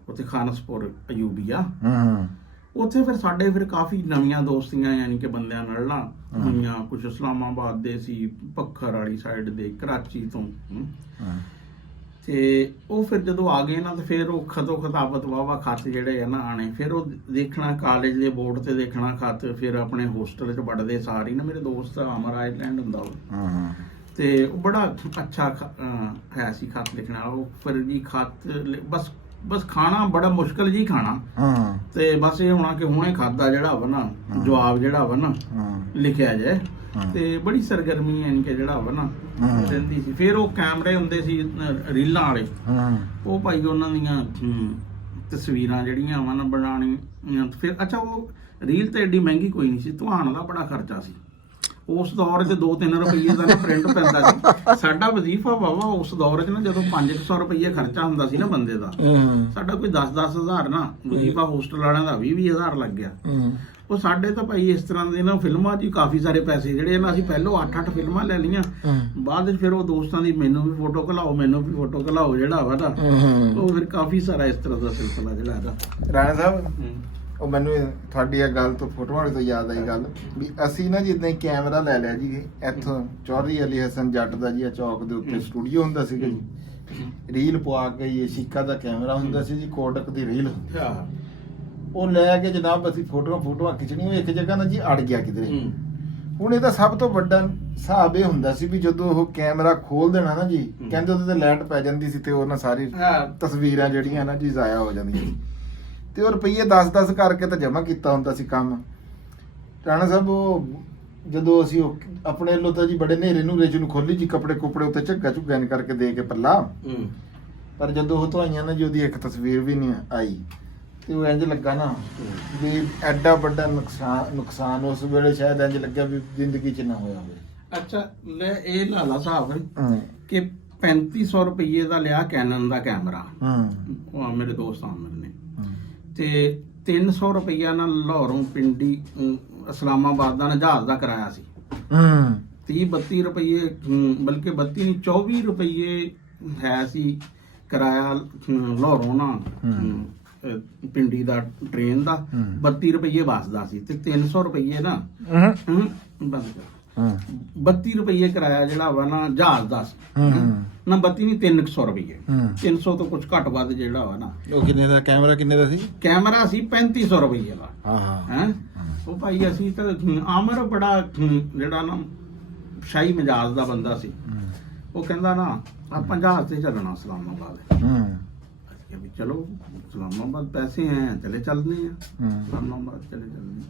ਉੱਥੇ ਖਾਨਸਪੁਰ ਅਯੂਬੀਆ, ਉੱਥੇ ਫਿਰ ਸਾਡੇ ਫਿਰ ਕਾਫੀ ਨਵੀਆਂ ਦੋਸਤੀਆਂ ਯਾਨੀ ਕਿ ਬੰਦਿਆਂ ਨਾਲ ਨਾ ਹੋਈਆਂ। ਕੁਝ ਇਸਲਾਮਾਬਾਦ ਦੇ ਸੀ, ਪੱਖਰ ਵਾਲੀ ਸਾਈਡ ਦੇ, ਕਰਾਚੀ ਤੋਂ। ਤੇ ਉਹ ਫਿਰ ਜਦੋਂ ਆ ਗਏ ਨਾ ਤੇ ਫਿਰ ਉਹ ਖਤਾਬਤ ਵਾਵਾ ਖੱਤ ਜਿਹੜੇ ਆ ਨਾ ਆਣੇ, ਫਿਰ ਉਹ ਦੇਖਣਾ ਕਾਲਜ ਦੇ ਬੋਰਡ ਤੇ ਦੇਖਣਾ ਖੱਤ, ਫਿਰ ਆਪਣੇ ਹੋਸਟਲ 'ਚ ਵੜਦੇ ਸਾਰੀ ਨਾ, ਮੇਰੇ ਦੋਸਤ ਅਮਰ ਆਇਰਲੈਂਡ ਹੁੰਦਾ ਉਹ, ਤੇ ਉਹ ਬੜਾ ਅੱਛਾ ਹੈ ਸੀ ਖੱਤ ਲਿਖਣਾ। ਉਹ ਫਿਰ ਜੀ ਖੱਤ ਬਸ ਖਾਣਾ ਬੜਾ ਮੁਸ਼ਕਲ ਜੀ ਖਾਣਾ, ਤੇ ਬਸ ਇਹ ਹੋਣਾ ਕਿ ਹੁਣੇ ਖਾਦਾ ਜਿਹੜਾ ਵਾ ਨਾ ਜਵਾਬ ਜਿਹੜਾ ਵਾ ਨਾ ਲਿਖਿਆ ਜਾਏ, ਤੇ ਬੜੀ ਸਰਗਰਮੀ ਯਾਨੀ ਕਿ ਜਿਹੜਾ ਵਾ ਨਾ ਰਹਿੰਦੀ ਸੀ। ਫਿਰ ਉਹ ਕੈਮਰੇ ਹੁੰਦੇ ਸੀ ਰੀਲਾਂ ਵਾਲੇ, ਉਹ ਭਾਈ ਉਹਨਾਂ ਦੀਆਂ ਤਸਵੀਰਾਂ ਜਿਹੜੀਆਂ ਵਾ ਨਾ ਬਣਾਉਣੀਆਂ। ਫਿਰ ਅੱਛਾ ਉਹ ਰੀਲ ਤੇ ਐਡੀ ਮਹਿੰਗੀ ਕੋਈ ਨਹੀਂ ਸੀ, ਧਵਾਨ ਦਾ ਬੜਾ ਖਰਚਾ ਸੀ ਉਸ ਦੌਰ 'ਚ। 2-3 ਰੁਪਈਏ ਦਾ ਨਾ ਪ੍ਰਿੰਟ ਪੈਂਦਾ ਸੀ। ਸਾਡਾ ਵਜ਼ੀਫਾ ਵਾਵਾ ਉਸ ਦੌਰ 'ਚ ਨਾ, ਜਦੋਂ 500 ਰੁਪਈਏ ਖਰਚਾ ਹੁੰਦਾ ਸੀ ਨਾ ਬੰਦੇ ਦਾ, ਸਾਡਾ ਕੋਈ 10-10 ਹਜ਼ਾਰ ਨਾ ਵਜ਼ੀਫਾ ਹੋਸਟਲ ਵਾਲਿਆਂ ਦਾ 20-20 ਹਜ਼ਾਰ ਲੱਗ ਗਿਆ। ਉਹ ਸਾਡੇ ਤਾਂ ਭਾਈ ਇਸ ਤਰ੍ਹਾਂ ਦੇ ਨਾ ਫਿਲਮਾਂ 'ਚ ਕਾਫੀ ਸਾਰੇ ਪੈਸੇ ਜਿਹੜੇ ਨਾ, ਅਸੀਂ ਪਹਿਲੋਂ 8-8 ਫਿਲਮਾਂ ਲੈ ਲਈਆਂ, ਬਾਅਦ ਵਿੱਚ ਫਿਰ ਉਹ ਦੋਸਤਾਂ ਦੀ ਮੈਨੂੰ ਵੀ ਫੋਟੋ ਘਲਾਓ, ਮੈਨੂੰ ਵੀ ਫੋਟੋ ਘਲਾਓ ਜਿਹੜਾ ਵਾ ਨਾ, ਉਹ ਫਿਰ ਕਾਫੀ ਸਾਰਾ ਇਸ ਤਰ੍ਹਾਂ ਦਾ ਸਿਲਸਿਲਾ ਜਿਹੜਾ ਇਹਦਾ। ਰਾਣਾ ਸਾਹਿਬ ਉਹ ਮੈਨੂੰ ਤੁਹਾਡੀ ਇਹ ਗੱਲ ਤੋਂ ਫੋਟੋਆਂ ਤੋਂ ਯਾਦ ਆਈ ਗੱਲ ਵੀ ਅਸੀਂ ਨਾ ਜਿੱਦਾਂ ਹੀ ਕੈਮਰਾ ਲੈ ਲਿਆ ਜੀ ਇੱਥੋਂ ਚੌਧਰੀ ਅਲੀ ਹਸਨ ਜੱਟ ਦਾ ਜੀ ਚੌਕ ਦੇ ਉੱਤੇ ਸਟੂਡੀਓ ਹੁੰਦਾ ਸੀਗਾ ਜੀ, ਰੀਲ ਪਵਾ ਕੇ ਇਹ ਸ਼ੀਕਾ ਦਾ ਕੈਮਰਾ ਹੁੰਦਾ ਸੀ ਜੀ, ਕੋਡਕ ਦੀ ਰੀਲ ਹੁੰਦੀ, ਉਹ ਲੈ ਕੇ ਜਨਾਬ ਅਸੀਂ ਫੋਟੋਆਂ ਖਿੱਚਣੀਆਂ, ਉਹ ਇੱਕ ਜਗ੍ਹਾ ਨਾ ਜੀ ਅੜ ਗਿਆ ਕਿਧਰੇ। ਹੁਣ ਇਹਦਾ ਸਭ ਤੋਂ ਵੱਡਾ ਹਿਸਾਬ ਇਹ ਹੁੰਦਾ ਸੀ ਵੀ ਜਦੋਂ ਉਹ ਕੈਮਰਾ ਖੋਲ ਦੇਣਾ ਨਾ ਜੀ, ਕਹਿੰਦੇ ਉਹਦੇ ਤੇ ਲਾਈਟ ਪੈ ਜਾਂਦੀ ਸੀ ਤੇ ਉਹ ਨਾ ਸਾਰੀ ਤਸਵੀਰਾਂ ਜਿਹੜੀਆਂ ਨਾ ਜੀ ਜ਼ਾਇਆ ਹੋ ਜਾਂਦੀਆਂ ਸੀ, ਤੇ ਉਹ ਰੁਪਈਏ 10-10 ਕਰਕੇ ਤਾਂ ਜਮ੍ਹਾਂ ਕੀਤਾ ਹੁੰਦਾ ਸੀ ਕੰਮ। ਰਾਣਾ ਸਾਹਿਬ ਉਹ ਜਦੋਂ ਅਸੀਂ ਉਹ ਆਪਣੇ ਵੱਲੋਂ ਤਾਂ ਜੀ ਬੜੇ ਨੇਰੇ ਨੂਰੇ ਚ ਨੂੰ ਖੋਲੀ ਜੀ, ਕੱਪੜੇ ਕੁਪੜੇ ਉੱਤੇ ਝੱਗਾ ਝੁੱਗਾ ਨੀ ਕਰਕੇ ਦੇ ਕੇ ਪੱਲਾ, ਪਰ ਜਦੋਂ ਉਹ ਧਵਾਈਆਂ ਨਾ ਜੀ ਉਹਦੀ ਇੱਕ ਤਸਵੀਰ ਵੀ ਨਹੀਂ ਆਈ, ਤੇ ਉਹ ਇੰਜ ਲੱਗਾ ਨਾ ਵੀ ਐਡਾ ਵੱਡਾ ਨੁਕਸਾਨ ਉਸ ਵੇਲੇ ਸ਼ਾਇਦ ਇੰਜ ਲੱਗਿਆ ਵੀ ਜ਼ਿੰਦਗੀ 'ਚ ਨਾ ਹੋਇਆ ਹੋਵੇ। ਅੱਛਾ ਲੈ ਇਹ ਲਾਲਾ ਸਾਹਿਬ ਕਿ 3500 ਰੁਪਈਏ ਦਾ ਲਿਆ ਕੈਨਨ ਦਾ ਕੈਮਰਾ ਉਹ ਮੇਰੇ ਦੋਸਤ ਆਮਰ ਨੇ, ਤੇ 300 ਰੁਪਈਆ ਨਾਲ ਲਾਹੌਰੋਂ ਪਿੰਡੀ ਇਸਲਾਮਾਬਾਦ ਦਾ ਜਹਾਜ਼ ਦਾ ਕਿਰਾਇਆ ਸੀ। 30-32 ਰੁਪਈਏ ਬਲਕਿ 32 ਨਹੀਂ 24 ਰੁਪਈਏ ਹੈ ਸੀ ਕਿਰਾਇਆ ਲਾਹੌਰੋਂ ਨਾ ਪਿੰਡੀ ਦਾ ਟ੍ਰੇਨ ਦਾ, 32 ਰੁਪਈਏ ਬੱਸ ਦਾ ਸੀ, ਤੇ 300 ਰੁਪਈਏ ਨਾ 32 ਰੁਪਈਏ ਕਿਰਾਇਆ ਜਿਹੜਾ ਵਾ ਨਾ ਜਹਾਜ਼ ਦਾ ਨਾ, 32 ਨਹੀਂ 300 ਰੁਪਈਏ, 300 ਤੋਂ ਕੁਝ ਘੱਟ ਵੱਧ ਜਿਹੜਾ ਵਾ ਨਾ। ਉਹ ਕਿੰਨੇ ਦਾ ਕੈਮਰਾ, ਕਿੰਨੇ ਦਾ ਸੀ ਕੈਮਰਾ? ਸੀ 3500 ਰੁਪਈਏ ਦਾ। ਹੈ ਉਹ ਭਾਈ ਅਸੀਂ ਤਾਂ ਆਮਰ ਬੜਾ ਜਿਹੜਾ ਨਾ ਸ਼ਾਹੀ ਮਿਜਾਜ਼ ਦਾ ਬੰਦਾ ਸੀ, ਉਹ ਕਹਿੰਦਾ ਨਾ ਆਪਾਂ ਜਹਾਜ਼ ਤੇ ਚੱਲਣਾ ਇਸਲਾਮਾਬਾਦ। ਵੀ ਚਲੋ ਇਸਲਾਮਾਬਾਦ ਪੈਸੇ ਹੈ ਚਲੇ ਚੱਲਦੇ ਆ, ਇਸਲਾਮਾਬਾਦ ਚਲੇ ਚੱਲਦੇ।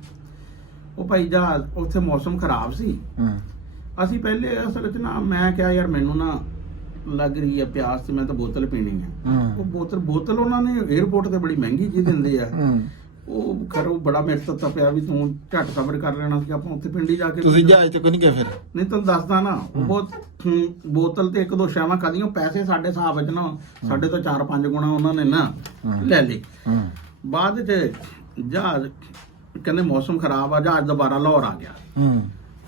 ਉਹ ਭਾਈ ਜਹਾਜ਼ ਉੱਥੇ ਮੌਸਮ ਖਰਾਬ ਸੀ, ਅਸੀਂ ਪਹਿਲੇ ਅਸਲ 'ਚ ਨਾ ਮੈਂ ਕਿਹਾ ਯਾਰ ਮੈਨੂੰ ਨਾ ਲੱਗ ਰਹੀ ਹੈ ਪਿਆਸ ਤੇ ਮੈਂ ਤਾਂ ਬੋਤਲ ਪੀਣੀ ਹੈ। ਉਹ ਬੋਤਲ ਉਹਨਾਂ ਨੇ 에어ਪੋਰਟ ਤੇ ਬੜੀ ਮਹਿੰਗੀ ਜੀ ਦਿੰਦੇ ਆ, ਉਹ ਖਰੋ ਬੜਾ ਮੇਰੇ ਤੋਂ ਤਪਿਆ ਵੀ ਤੂੰ ਝੱਟ ਸਬਰ ਕਰ ਲੈਣਾ ਸੀ, ਆਪਾਂ ਉੱਥੇ ਪਿੰਡੀ ਜਾ ਕੇ। ਤੁਸੀਂ ਜਹਾਜ਼ ਤੇ ਕੋਈ ਨਹੀਂ ਗਏ ਫਿਰ? ਨਹੀਂ ਤੁਹਾਨੂੰ ਦੱਸਦਾ ਨਾ, ਉਹ ਬੋਤਲ ਤੇ 1-2 ਸ਼ਾਵਾਂ ਖਾਦੀਆਂ, ਪੈਸੇ ਸਾਡੇ ਹਿਸਾਬ ਵਿੱਚ ਨਾ ਸਾਡੇ ਤੋਂ 4-5 ਗੁਣਾ ਉਹਨਾਂ ਨੇ ਨਾ ਲੈ ਲਏ। ਬਾਅਦ ਚ ਜਹਾਜ਼ ਕਹਿੰਦੇ ਮੌਸਮ ਖਰਾਬ ਆ, ਜਹਾਜ਼ ਦੁਬਾਰਾ ਲਾਹੌਰ ਆ ਗਿਆ।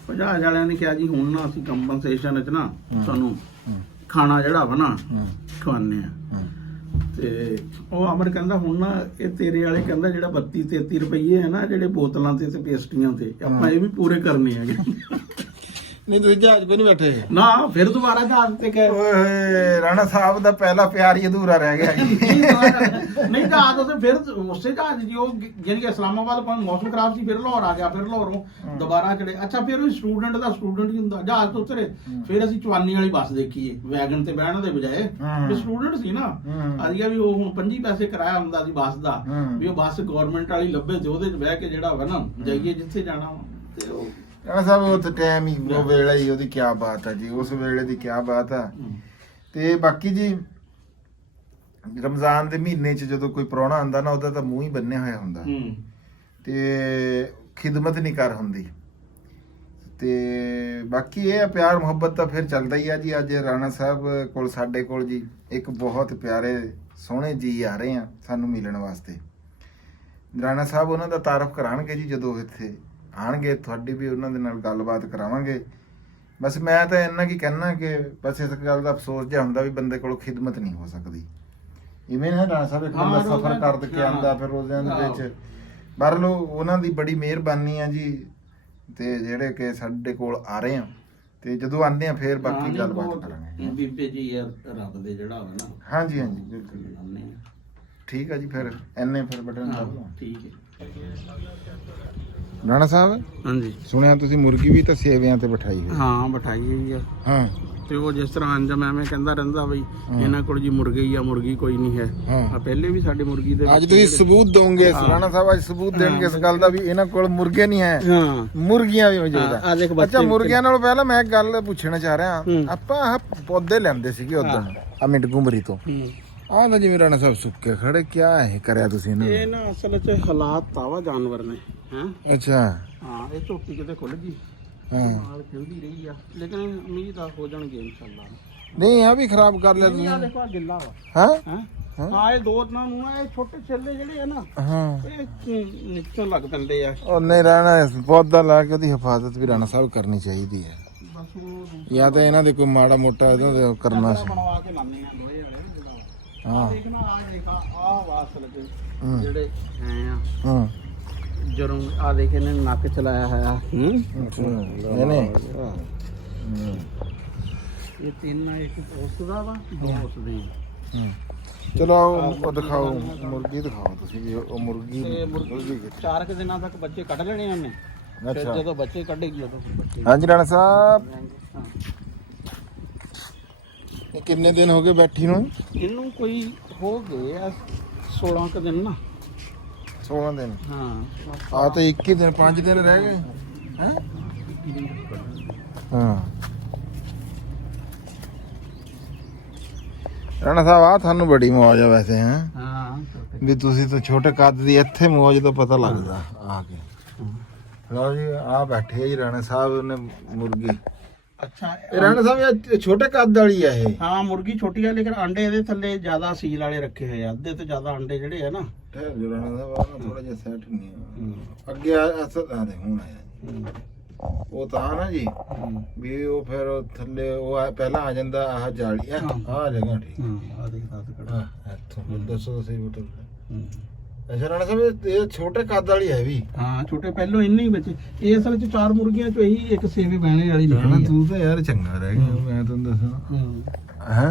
ਜਹਾਜ਼ ਵਾਲਿਆਂ ਨੇ ਕਿਹਾ ਜੀ ਹੁਣ ਨਾ ਅਸੀਂ ਕੰਪਨਸੇਸ਼ਨ ਵਿੱਚ ਨਾ ਤੁਹਾਨੂੰ ਖਾਣਾ ਜਿਹੜਾ ਵਾ ਨਾ ਖਵਾਉਂਦੇ ਆ, ਤੇ ਉਹ ਅਮਰ ਕਹਿੰਦਾ ਹੁਣ ਨਾ ਇਹ ਤੇਰੇ ਵਾਲੇ ਕਹਿੰਦਾ ਜਿਹੜਾ 32-33 ਰੁਪਈਏ ਹੈ ਨਾ ਜਿਹੜੇ ਬੋਤਲਾਂ ਤੇ ਪੇਸਟਰੀਆਂ ਤੇ, ਆਪਾਂ ਇਹ ਵੀ ਪੂਰੇ ਕਰਨੇ ਹੈਗੇ। ਨਹੀਂ ਤੁਸੀਂ ਜਹਾਜ਼ ਕੋਈ ਨਹੀਂ ਬੈਠੇ ਨਾ ਫਿਰ ਦੁਬਾਰਾ ਜਹਾਜ਼ ਤੇ ਗਏ ਓਏ ਹੋਏ ਰਾਣਾ ਸਾਹਿਬ ਦਾ ਪਹਿਲਾ ਪਿਆਰ ਹੀ ਅਧੂਰਾ ਰਹਿ ਗਿਆ ਜੀ ਨਹੀਂ ਜਹਾਜ਼ ਉਸੇ ਫਿਰ ਉਸੇ ਜਹਾਜ਼ ਜੀ ਉਹ ਜਾਨੀ ਕਿ ਇਸਲਾਮਾਬਾਦ ਪਰ ਮੌਸਮ ਖਰਾਬ ਸੀ ਫਿਰ ਲਾਹੌਰ ਆ ਗਿਆ ਫਿਰ ਲਾਹੌਰੋਂ ਦੁਬਾਰਾ ਚੜੇ ਅੱਛਾ ਫਿਰ ਉਹ ਸਟੂਡੈਂਟ ਦਾ ਸਟੂਡੈਂਟ ਹੀ ਹੁੰਦਾ ਜਹਾਜ਼ ਤੋਂ ਉਤਰੇ ਫਿਰ ਅਸੀਂ ਚਵਾਨੀ ਵਾਲੀ ਬੱਸ ਦੇਖੀਏ ਵੈਗਨ ਤੇ ਬਹਿਣ ਦੇ ਬਜਾਏ ਵੀ ਸਟੂਡੈਂਟ ਸੀ ਨਾ ਅਸੀਂ ਵੀ ਉਹ ਹੁਣ 25 ਪੈਸੇ ਕਿਰਾਇਆ ਹੁੰਦਾ ਸੀ ਬੱਸ ਦਾ ਵੀ ਉਹ ਬੱਸ ਗਵਰਨਮੈਂਟ ਵਾਲੀ ਲੱਭੇ ਤੇ ਉਹਦੇ 'ਚ ਬਹਿ ਕੇ ਜਿਹੜਾ ਹੋਵੇ ਨਾ ਜਾਈਏ ਜਿੱਥੇ ਜਾਣਾ ਵਾ ਤੇ ਉਹ ਰਾਣਾ ਸਾਹਿਬ ਉਹ ਤਾਂ ਟਾਈਮ ਹੀ ਉਹ ਵੇਲੇ ਹੀ ਉਹਦੀ ਕੀ ਬਾਤ ਹੈ ਜੀ ਉਸ ਵੇਲੇ ਦੀ ਕੀ ਬਾਤ ਹੈ ਤੇ ਬਾਕੀ ਜੀ ਰਮਜ਼ਾਨ ਦੇ ਮਹੀਨੇ 'ਚ ਜਦੋਂ ਕੋਈ ਪ੍ਰਾਹੁਣਾ ਆਉਂਦਾ ਨਾ ਉਹਦਾ ਤਾਂ ਮੂੰਹ ਹੀ ਬੰਨਿਆ ਹੋਇਆ ਹੁੰਦਾ ਤੇ ਖਿਦਮਤ ਨਹੀਂ ਕਰ ਹੁੰਦੀ ਤੇ ਬਾਕੀ ਇਹ ਆ ਪਿਆਰ ਮੁਹੱਬਤ ਤਾਂ ਫਿਰ ਚੱਲਦਾ ਹੀ ਆ ਜੀ ਅੱਜ ਰਾਣਾ ਸਾਹਿਬ ਕੋਲ ਸਾਡੇ ਕੋਲ ਜੀ ਇੱਕ ਬਹੁਤ ਪਿਆਰੇ ਸੋਹਣੇ ਜੀ ਆ ਰਹੇ ਆ ਸਾਨੂੰ ਮਿਲਣ ਵਾਸਤੇ ਰਾਣਾ ਸਾਹਿਬ ਉਹਨਾਂ ਦਾ ਤਾਰਫ ਕਰਾਣਗੇ ਜੀ ਜਦੋਂ ਇੱਥੇ ਆਣਗੇ ਤੁਹਾਡੀ ਵੀ ਉਹਨਾਂ ਦੇ ਨਾਲ ਗੱਲਬਾਤ ਕਰਾਵਾਂਗੇ ਬਸ ਮੈਂ ਤਾਂ ਇੰਨਾ ਕੀ ਕਹਿਣਾ ਕਿ ਬਸ ਇਸ ਗੱਲ ਦਾ ਅਫਸੋਸ ਜਿਹਾ ਹੁੰਦਾ ਵੀ ਬੰਦੇ ਕੋਲ ਖਿਦਮਤ ਨਹੀਂ ਹੋ ਸਕਦੀ ਇਵੇਂ ਨਾ ਰਾਣਾ ਸਾਹਿਬ ਇੱਕ ਬੰਦਾ ਸਫ਼ਰ ਕਰ ਕੇ ਆਉਂਦਾ ਫਿਰ ਉਹਦੇ ਵਿੱਚ ਬਾਹਰੋਂ ਉਹਨਾਂ ਦੀ ਬੜੀ ਮਿਹਰਬਾਨੀ ਆ ਜੀ ਤੇ ਜਿਹੜੇ ਕਿ ਸਾਡੇ ਕੋਲ ਆ ਰਹੇ ਆ ਤੇ ਜਦੋਂ ਆਉਂਦੇ ਆ ਫਿਰ ਬਾਕੀ ਗੱਲਬਾਤ ਕਰਾਂਗੇ ਬੀਬੇ ਜੀ ਰੱਬ ਦੇ ਜਿਹੜਾ ਹੋਵੇ ਨਾ ਹਾਂਜੀ ਹਾਂਜੀ ਬਿਲਕੁਲ ਠੀਕ ਆ ਜੀ ਫਿਰ ਐਨੇ ਫਿਰ ਬਟਨ ਦਬ ਲਓ ਠੀਕ ਹੈ ਰਾਣਾ ਸਾਹਿਬ ਹਾਂਜੀ ਸੁਣਿਆ ਤੁਸੀਂ ਮੁਰਗੀ ਵੀ ਤਾਂ ਸੇਵਿਆਂ ਤੇ ਬਿਠਾਈ ਹੋਈ ਹਾਂ ਬਿਠਾਈ ਹੋਈ ਆ ਹਾਂ ਤੇ ਉਹ ਜਿਸ ਤਰ੍ਹਾਂ ਅੰਜਮ ਐਵੇਂ ਕਹਿੰਦਾ ਰਹਿੰਦਾ ਬਈ ਇਹਨਾਂ ਕੋਲ ਜੀ ਮੁਰਗੇ ਜਾਂ ਮੁਰਗੀ ਕੋਈ ਨਹੀਂ ਹੈ ਆ ਪਹਿਲੇ ਵੀ ਸਾਡੀ ਮੁਰਗੀ ਦੇ ਅੱਜ ਤੁਸੀਂ ਸਬੂਤ ਦੋਗੇ ਰਾਣਾ ਸਾਹਿਬ ਅੱਜ ਸਬੂਤ ਦੇਣਗੇ ਇਸ ਗੱਲ ਦਾ ਵੀ ਇਹਨਾਂ ਕੋਲ ਮੁਰਗੇ ਨਹੀਂ ਹੈ ਹਾਂ ਮੁਰਗੀਆਂ ਵੀ ਮੌਜੂਦ ਆ ਦੇਖ ਆ ਅੱਛਾ ਮੁਰਗਿਆਂ ਨਾਲੋਂ ਪਹਿਲਾਂ ਮੈਂ ਇੱਕ ਗੱਲ ਪੁੱਛਣਾ ਚਾਹ ਰਿਹਾ ਆਪਾਂ ਆਹ ਪੌਦੇ ਲੈਂਦੇ ਸੀਗੇ ਉਦੋਂ ਆ ਮਿੰਟ ਗੁੰਬਰੀ ਤੋਂ ਆਹ ਨਾ ਜਿਵੇਂ ਰਾਣਾ ਸਾਹਿਬ ਸੁੱਕੇ ਖੜੇ ਕਿਆ ਹੈ ਕਰਿਆ ਤੁਸੀਂ ਇਹਨਾਂ ਇਹ ਨਾ ਅਸਲ 'ਚ ਹਾਲਾਤ ਤਾਵਾ ਜਾਨਵਰ ਨੇ ਹੈ ਅੱਛਾ ਹਾਂ ਇਹ ਝੋਟੀ ਕਿਤੇ ਖੁੱਲ ਗਈ ਨਾਲ ਖਿਲਦੀ ਰਹੀ ਆ ਲੇਕਿਨ ਉਮੀਦ ਆ ਹੋ ਜਾਣਗੇ ਇਨਸ਼ਾਅੱਲਾ ਨਹੀਂ ਆ ਵੀ ਖਰਾਬ ਕਰ ਲਿਆ ਤੁਸੀਂ ਆ ਦੇਖੋ ਆ ਗਿੱਲਾ ਵਾ ਹਾਂ ਹਾਂ ਇਹ ਦੋ ਦਿਨਾਂ ਨੂੰ ਨਾ ਇਹ ਛੋਟੇ ਛੇਲੇ ਜਿਹੜੇ ਆ ਨਾ ਹਾਂ ਇਹ ਨਿਕਲਣ ਲੱਗ ਪੈਂਦੇ ਆ ਉਹ ਨਹੀਂ ਰਾਣਾ ਪੌਦਾ ਲਾ ਕੇ ਉਹਦੀ ਹਿਫਾਜ਼ਤ ਵੀ ਰਾਣਾ ਸਾਹਿਬ ਕਰਨੀ ਚਾਹੀਦੀ ਹੈ ਬਸ ਉਹ ਜਾਂ ਤਾਂ ਇਹਨਾਂ ਦੇ ਕੋਈ ਮਾੜਾ ਮੋਟਾ ਇਹਨਾਂ ਦੇ ਕਰਨਾ ਸੀ ਬਣਵਾ ਕੇ ਲਾਉਂਦੇ ਆ ਲੋਹੇ ਵਾਲੇ ਜਿਹੜਾ ਹਾਂ ਦੇਖਣਾ ਆ ਦੇਖਾ ਆਹ ਵਾਸ ਲੱਗੇ ਜਿਹੜੇ ਐ ਆ ਹਾਂ ਜਦੋਂ ਆ ਦੇਖ ਇਹਨੇ ਨੱਕ ਚਲਾਇਆ ਹੋਇਆ ਨਹੀਂ ਇਹ ਤਿੰਨ ਆ ਇੱਕ ਉਸ ਦਾ ਵਾ ਦੋ ਉਸ ਦੇ ਚਲੋ ਉਹ ਦਿਖਾਓ ਮੁਰਗੀ ਦਿਖਾਓ ਤੁਸੀਂ ਵੀ ਉਹ ਮੁਰਗੀ ਚਾਰ ਕੁ ਦਿਨਾਂ ਤੱਕ ਬੱਚੇ ਕੱਢ ਲੈਣੇ ਉਹਨੇ ਫਿਰ ਜਦੋਂ ਬੱਚੇ ਕੱਢੇਗੀ ਉਦੋਂ ਬੱਚੇ ਹਾਂਜੀ ਰਾਣਾ ਸਾਹਿਬ ਇਹ ਕਿੰਨੇ ਦਿਨ ਹੋ ਗਏ ਬੈਠੀ ਨੂੰ ਇਹਨੂੰ ਕੋਈ ਹੋ ਗਏ ਆ 16 ਕੁ ਦਿਨ ਨਾ 16 ਦਿਨ ਹਾਂ ਆ ਤਾਂ 21 ਦਿਨ 5 ਦਿਨ ਰਹਿ ਗਏ ਹੈ ਹਾਂ ਰਾਣਾ ਸਾਹਿਬ ਆ ਤੁਹਾਨੂੰ ਬੜੀ ਮੌਜ ਆ ਵੈਸੇ ਹੈ ਹਾਂ ਵੀ ਤੁਸੀਂ ਤਾਂ ਛੋਟੇ ਕੱਦ ਦੀ ਇੱਥੇ ਮੌਜ ਦਾ ਪਤਾ ਲੱਗਦਾ ਆ ਕੇ ਲਓ ਜੀ ਆ ਬੈਠੇ ਜੀ ਰਾਣਾ ਸਾਹਿਬ ਨੇ ਮੁਰਗੀ ਅੱਛਾ ਇਹ ਰਾਣਾ ਸਾਹਿਬ ਇਹ ਛੋਟੇ ਕੱਦ ਵਾਲੀ ਆ ਇਹ ਹਾਂ ਮੁਰਗੀ ਛੋਟੀ ਆ ਲੇਕਿਨ ਅੰਡੇ ਇਹਦੇ ਥੱਲੇ ਜ਼ਿਆਦਾ ਸੀਲ ਵਾਲੇ ਰੱਖੇ ਹੋਏ ਆ ਅੱਧੇ ਤੋਂ ਜ਼ਿਆਦਾ ਅੰਡੇ ਜਿਹੜੇ ਆ ਨਾ ਰਾਣਾ ਸਾਹਿਬ ਥੋੜਾ ਜਿਹਾ ਸੈੱਟ ਨਹੀਂ ਅੱਗੇ ਅਸਲ ਆ ਦੇ ਹੁਣ ਆਇਆ ਉਹ ਤਾਂ ਨਾ ਜੀ ਵੀ ਉਹ ਫਿਰ ਥੱਲੇ ਉਹ ਪਹਿਲਾਂ ਆ ਜਾਂਦਾ ਆਹ ਜਾਲੀ ਆ ਜਗ੍ਹਾ ਠੀਕ ਆ ਦੇਖ ਸਾਥ ਕੜਾ ਇੱਥੋਂ ਦੱਸੋ ਤੁਸੀਂ ਬਟਨ ਅੱਛਾ ਰਾਣਾ ਸਾਹਿਬ ਇਹ ਛੋਟੇ ਕੱਦ ਵਾਲੀ ਹੈ ਵੀ ਹਾਂ ਛੋਟੇ ਪਹਿਲੋਂ ਇੰਨੇ ਹੀ ਬੱਚੇ ਇਹ ਅਸਲ ਚ 4 ਮੁਰਗੀਆਂ ਚੋਂ ਇਹੀ ਇੱਕ ਸੇਵੇ ਬਹਿਣੇ ਵਾਲੀ ਨਿਕਲੀ ਤੂੰ ਤਾਂ ਯਾਰ ਚੰਗਾ ਰਹਿ ਗਿਆ ਮੈਂ ਤੁਹਾਨੂੰ ਦੱਸਾਂ ਹੈ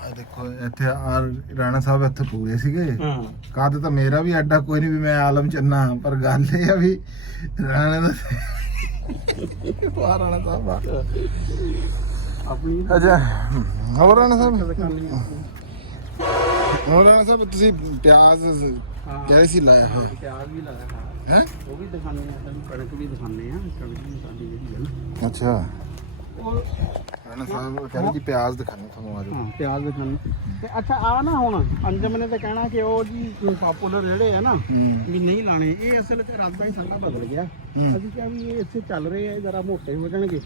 ਆ ਦੇਖੋ ਇੱਥੇ ਆ ਰਾਣਾ ਸਾਹਿਬ ਇੱਥੇ ਪੂਰੇ ਸੀਗੇ ਕੱਦ ਤਾਂ ਮੇਰਾ ਵੀ ਐਡਾ ਕੋਈ ਨਹੀਂ ਵੀ ਮੈਂ ਆਲਮ ਚੰਨਾ ਪਰ ਗੱਲ ਇਹ ਆ ਵੀ ਰਾਣੇ ਦਾ ਰਾਣਾ ਸਾਹਿਬ ਆਪਣੀ ਅੱਛਾ ਹੋਰ ਰਾਣਾ ਸਾਹਿਬ ਹੋਰ ਰਾਣਾ ਸਾਹਿਬ ਤੁਸੀਂ ਪਿਆਜ਼ ਕਿਹੜੀ ਸੀ ਲਾਇਆ ਹੈ ਪਿਆਜ਼ ਵੀ ਲਾਇਆ ਹੈ ਉਹ ਵੀ ਦਿਖਾਣੇ ਆ ਕਣਕ ਵੀ ਦਿਖਾਣੇ ਆ ਕਣਕ ਵੀ ਸਾਡੀ ਜਿਹੜੀ ਹੈ ਨਾ ਅੱਛਾ ਉਹ ਰਾਣਾ ਸਾਹਿਬ ਕਹਿੰਦੇ ਜੀ ਪਿਆਜ਼ ਦਿਖਾਣੇ ਤੁਹਾਨੂੰ ਆਜੋ ਹਾਂ ਪਿਆਜ਼ ਦਿਖਾਣੇ ਤੇ ਅੱਛਾ ਆ ਨਾ ਹੁਣ ਅੰਜਮ ਨੇ ਤਾਂ ਕਹਿਣਾ ਕਿ ਉਹ ਜੀ ਪਪੂਲਰ ਜਿਹੜੇ ਆ ਨਾ ਵੀ ਨਹੀਂ ਲਾਣੇ ਇਹ ਅਸਲ ਚ ਇਰਾਦਾ ਹੀ ਸਾਡਾ ਬਦਲ ਗਿਆ ਅਸੀਂ ਕਿਹਾ ਵੀ ਇਹ ਇੱਥੇ ਚੱਲ ਰਹੇ ਆ ਜਰਾ ਮੋਟੇ ਹੋ ਜਾਣਗੇ